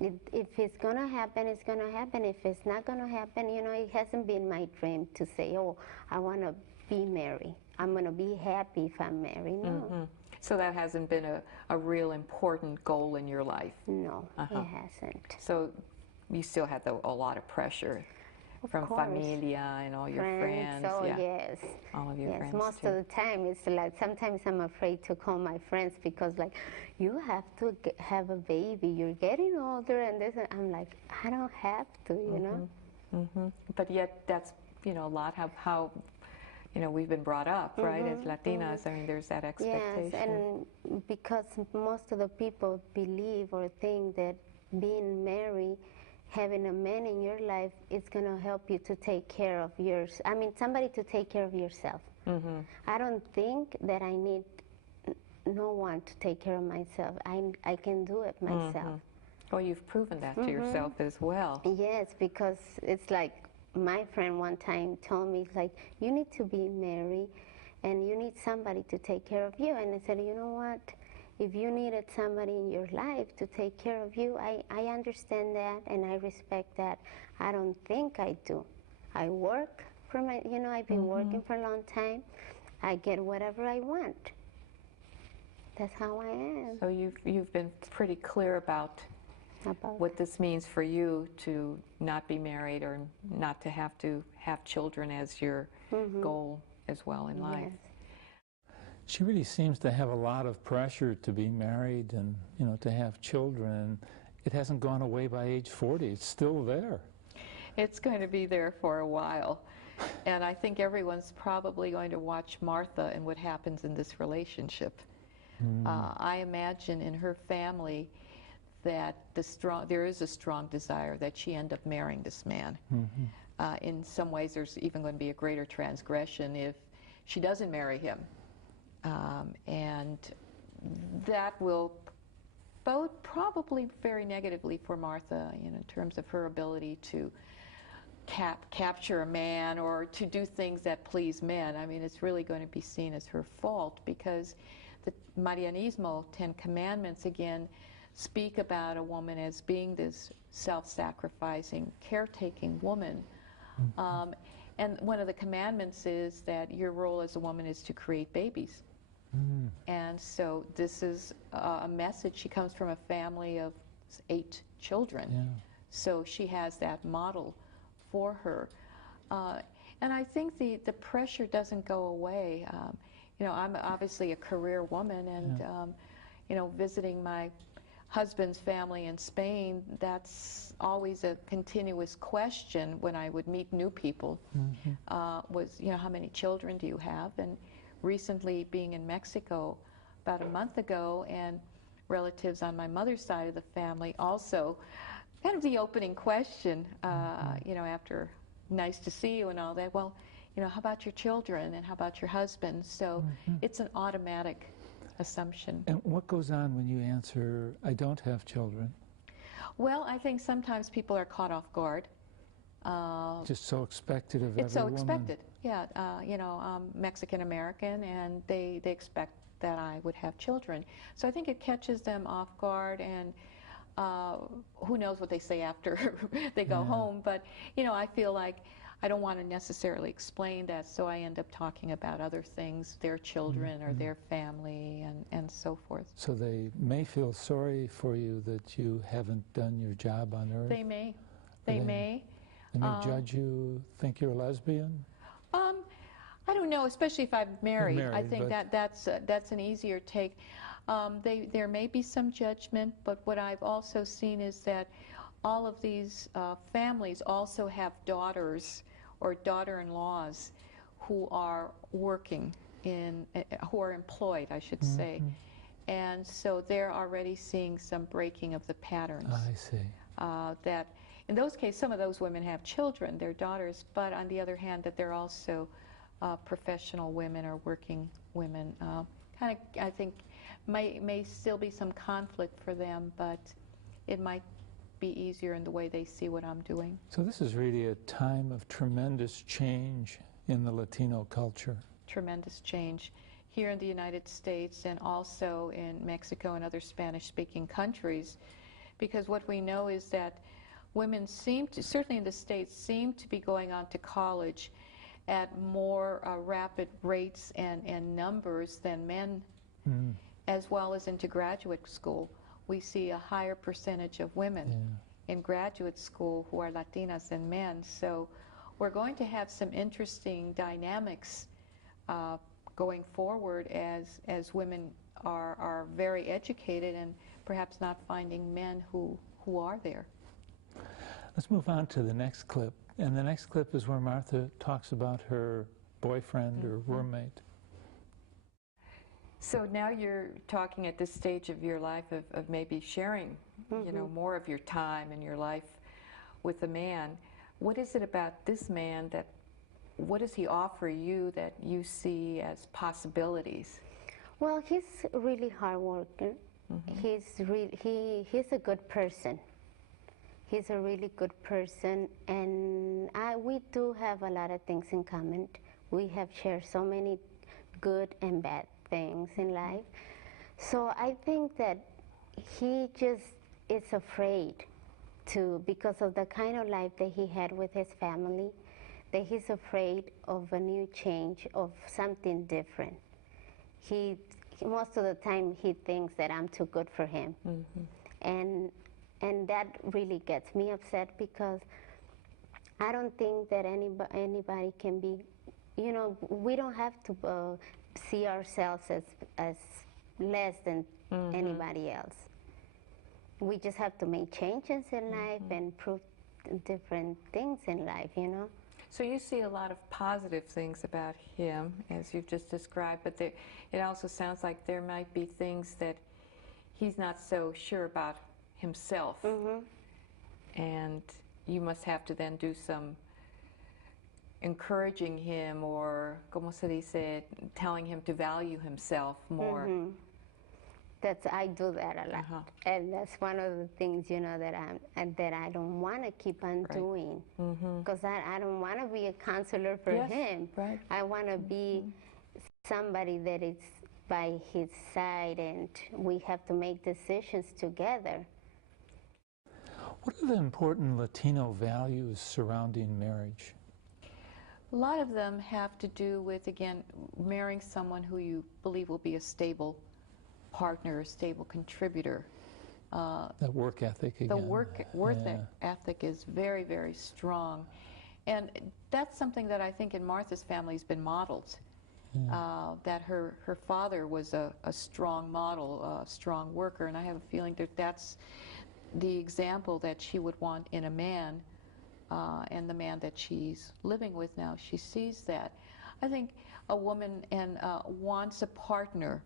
If it's going to happen, it's going to happen. If it's not going to happen, you know, it hasn't been my dream to say, oh, I want to be married. I'm going to be happy if I'm married. No. So that hasn't been a real important goal in your life? No, it hasn't. So you still had a lot of pressure from familia and all your friends. Oh, yeah. yes. All of your friends, most too. of the time, it's like, sometimes I'm afraid to call my friends because, like, you have to have a baby, you're getting older, and this, and I'm like, I don't have to, you know? But yet, that's, you know, a lot of how, you know, we've been brought up, right, as Latinas. I mean, there's that expectation. Yes, and because most of the people believe or think that being married, having a man in your life, is going to help you to take care of yours. I mean, somebody to take care of yourself. I don't think that I need no one to take care of myself. I can do it myself. Well, you've proven that to yourself as well. Yes, because it's like my friend one time told me, like, you need to be married and you need somebody to take care of you. And I said, you know what? If you needed somebody in your life to take care of you, I understand that and I respect that. I don't think I do. I work for my, you know, I've been working for a long time. I get whatever I want. That's how I am. So you've been pretty clear about what this means for you to not be married or not to have children as your goal as well in life. Yes. She really seems to have a lot of pressure to be married and, you know, to have children. It hasn't gone away by age 40. It's still there. It's going to be there for a while. And I think everyone's probably going to watch Martha and what happens in this relationship. I imagine in her family that there is a strong desire that she end up marrying this man. In some ways, there's even going to be a greater transgression if she doesn't marry him. And that will bode probably very negatively for Martha, you know, in terms of her ability to capture a man or to do things that please men. I mean, it's really going to be seen as her fault because the Marianismo 10 Commandments, again, speak about a woman as being this self-sacrificing, caretaking woman. And one of the commandments is that your role as a woman is to create babies. And so this is a message. She comes from a family of 8 children. So she has that model for her. And I think the pressure doesn't go away. You know, I'm obviously a career woman, and, you know, visiting my husband's family in Spain, that's always a continuous question when I would meet new people, was, you know, how many children do you have? And recently being in Mexico about a month ago, and relatives on my mother's side of the family also, kind of the opening question, you know, after nice to see you and all that, well, you know, how about your children and how about your husband? So it's an automatic assumption. And what goes on when you answer, I don't have children? Well, I think sometimes people are caught off guard. Just so expected of every woman. It's so expected, yeah. You know, I'm Mexican-American, and they expect that I would have children. So I think it catches them off guard, and who knows what they say after they go home. But, you know, I feel like I don't want to necessarily explain that, so I end up talking about other things, their children or their family and so forth. So they may feel sorry for you that you haven't done your job on earth? They may. They may. They may judge you, think you're a lesbian? I don't know, especially if I'm married. You're married, I think that's an easier take. There may be some judgment, but what I've also seen is that all of these families also have daughters or daughter-in-laws who are working who are employed, I should say. And so they're already seeing some breaking of the patterns. I see. That in those cases, some of those women have children, their daughters, but on the other hand, that they're also professional women or working women. Kind of, I think, may still be some conflict for them, but it might be easier in the way they see what I'm doing. So this is really a time of tremendous change in the Latino culture. Tremendous change here in the United States and also in Mexico and other Spanish-speaking countries, because what we know is that women seem to, certainly in the States, seem to be going on to college at more rapid rates and numbers than men, as well as into graduate school. We see a higher percentage of women in graduate school who are Latinas than men. So we're going to have some interesting dynamics going forward as women are very educated and perhaps not finding men who are there. Let's move on to the next clip. And the next clip is where Martha talks about her boyfriend or roommate. So now you're talking at this stage of your life of maybe sharing, you know, more of your time and your life with a man. What is it about this man what does he offer you that you see as possibilities? Well, he's a really hard worker. He's a good person. He's a really good person, and we do have a lot of things in common. We have shared so many good and bad things in life. So I think that he just is afraid because of the kind of life that he had with his family, that he's afraid of a new change, of something different. Most of the time he thinks that I'm too good for him. And that really gets me upset, because I don't think that anybody can be, you know, we don't have to see ourselves as less than anybody else. We just have to make changes in life and prove different things in life, you know. So you see a lot of positive things about him, as you've just described, but it also sounds like there might be things that he's not so sure about himself. And you must have to then do some encouraging him, or, como se dice, telling him to value himself more. I do that a lot, and that's one of the things, you know, that I don't want to keep on doing, because I don't want to be a counselor for him. I want to be somebody that is by his side, and we have to make decisions together. What are the important Latino values surrounding marriage? A lot of them have to do with, again, marrying someone who you believe will be a stable partner, a stable contributor. That work ethic again. The work ethic is very, very strong. And that's something that I think in Martha's family has been modeled. That her father was a strong model, a strong worker, and I have a feeling that that's the example that she would want in a man, and the man that she's living with now. She sees that. I think a woman wants a partner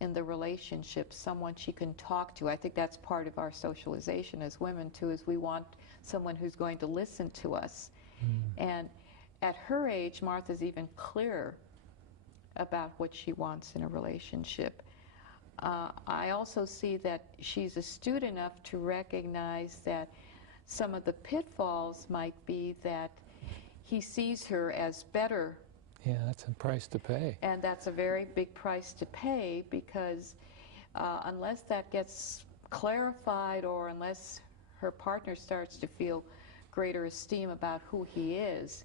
in the relationship, someone she can talk to. I think that's part of our socialization as women too, is we want someone who's going to listen to us. And at her age, Martha's even clearer about what she wants in a relationship. I also see that she's astute enough to recognize that some of the pitfalls might be that he sees her as better. Yeah, that's a price to pay. And that's a very big price to pay, because unless that gets clarified, or unless her partner starts to feel greater esteem about who he is,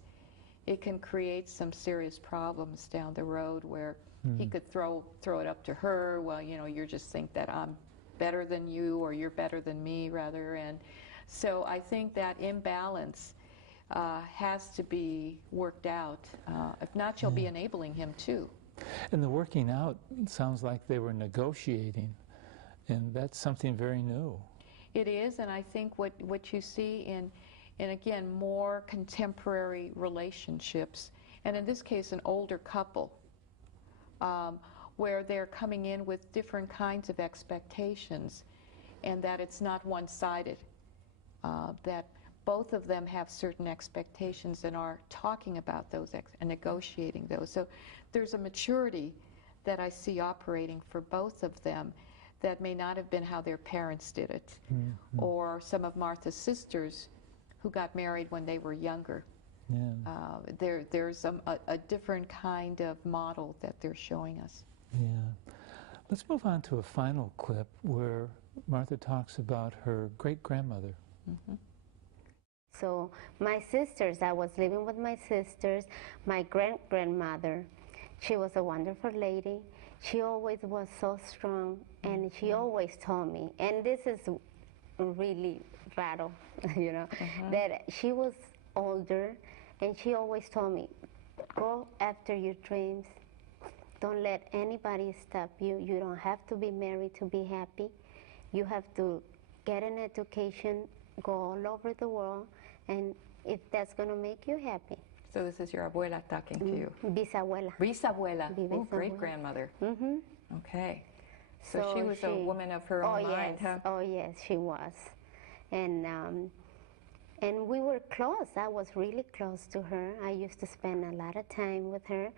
it can create some serious problems down the road, where he could throw it up to her. Well, you know, you just think that I'm better than you, or you're better than me, rather. And so I think that imbalance has to be worked out. If not, she'll be enabling him too. And the working out, it sounds like they were negotiating, and that's something very new. It is, and I think what you see in again, more contemporary relationships, and in this case, an older couple, where they're coming in with different kinds of expectations, and that it's not one-sided, that both of them have certain expectations and are talking about those and negotiating those. So there's a maturity that I see operating for both of them that may not have been how their parents did it, or some of Martha's sisters who got married when they were younger. Yeah. There's a different kind of model that they're showing us. Yeah. Let's move on to a final clip where Martha talks about her great-grandmother. So my sisters, I was living with my sisters, my great-grandmother. She was a wonderful lady. She always was so strong, and she always told me, and this is really rattle, you know, that she was older, and she always told me, go after your dreams. Don't let anybody stop you. You don't have to be married to be happy. You have to get an education, go all over the world, and if that's going to make you happy. So this is your abuela talking to you. Bisabuela. Bisabuela. Bisabuela. Great-grandmother. Okay. So she was a woman of her own mind, huh? Oh, yes, she was. And we were close. I was really close to her. I used to spend a lot of time with her.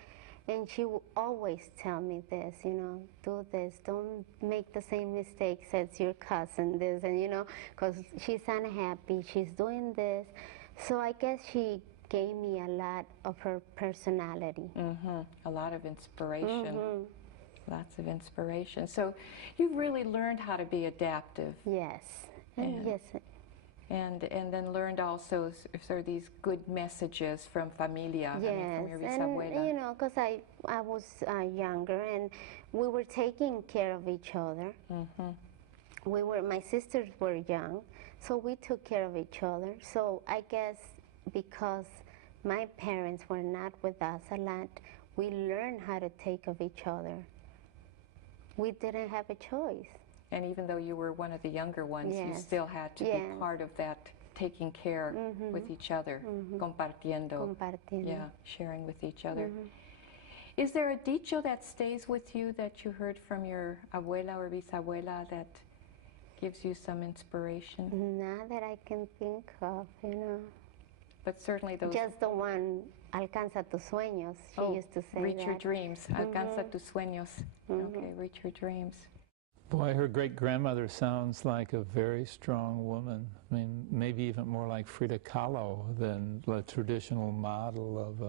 And she would always tell me this, you know, do this, don't make the same mistakes as your cousin, this, and you know, because she's unhappy, she's doing this. So I guess she gave me a lot of her personality. A lot of inspiration. Lots of inspiration. So you've really learned how to be adaptive. Yes. Yes. And then learned also sort of these good messages from familia, yes, I mean, from your bisabuela. And you know, because I was younger, and we were taking care of each other. My sisters were young, so we took care of each other. So I guess because my parents were not with us a lot, we learned how to take of each other. We didn't have a choice. And even though you were one of the younger ones, you still had to be part of that taking care with each other, compartiendo. Yeah, sharing with each other. Is there a dicho that stays with you that you heard from your abuela or bisabuela that gives you some inspiration? Not that I can think of, you know. But certainly those... Just the one, alcanza tus sueños. She used to say reach that. your dreams. Alcanza tus sueños. Okay, reach your dreams. Boy, her great-grandmother sounds like a very strong woman. I mean, maybe even more like Frida Kahlo than the traditional model of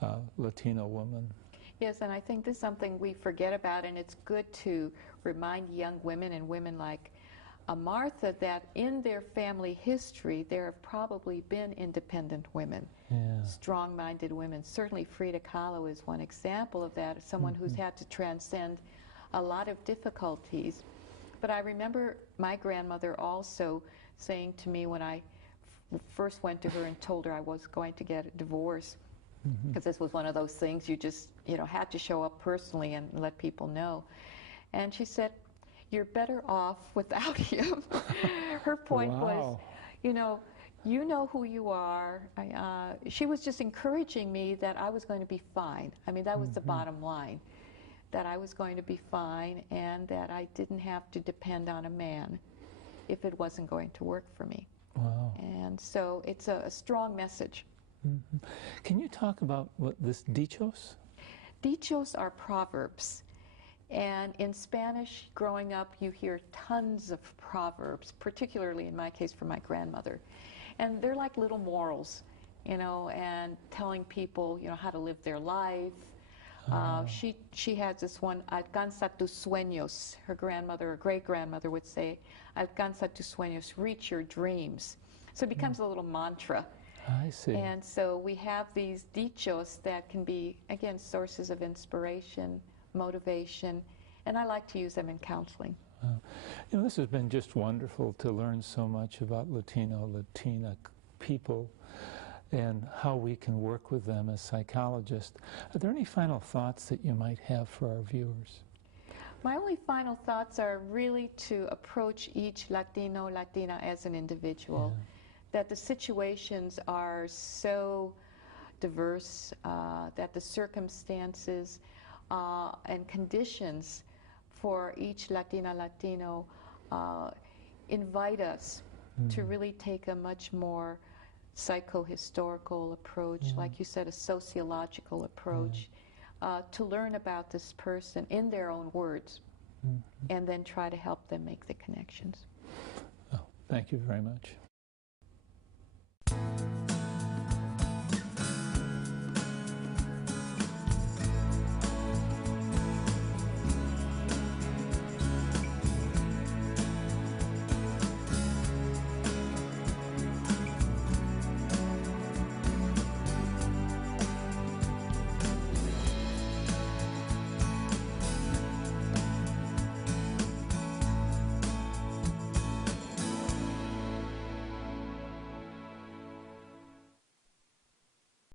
a Latino woman. Yes, and I think this is something we forget about, and it's good to remind young women and women like Martha that in their family history there have probably been independent women, strong-minded women. Certainly Frida Kahlo is one example of that, someone who's had to transcend a lot of difficulties. But I remember my grandmother also saying to me when I first went to her and told her I was going to get a divorce, because this was one of those things you just, you know, had to show up personally and let people know. And she said, "You're better off without him." Her point was, you know who you are. She was just encouraging me that I was going to be fine. I mean, that was the bottom line, that I was going to be fine and that I didn't have to depend on a man if it wasn't going to work for me. Wow. And so it's a strong message. Can you talk about what this dichos? Dichos are proverbs. And in Spanish, growing up, you hear tons of proverbs, particularly in my case from my grandmother. And they're like little morals, you know, and telling people, you know, how to live their life. She has this one, alcanza tus sueños. Her grandmother or great-grandmother would say, alcanza tus sueños, reach your dreams. So it becomes a little mantra. I see. And so we have these dichos that can be, again, sources of inspiration, motivation, and I like to use them in counseling. You know, this has been just wonderful to learn so much about Latina people and how we can work with them as psychologists. Are there any final thoughts that you might have for our viewers? My only final thoughts are really to approach each Latino, Latina as an individual, that the situations are so diverse, that the circumstances and conditions for each Latina, Latino invite us to really take a much more psychohistorical approach, like you said, a sociological approach, to learn about this person in their own words, and then try to help them make the connections. Oh, thank you very much.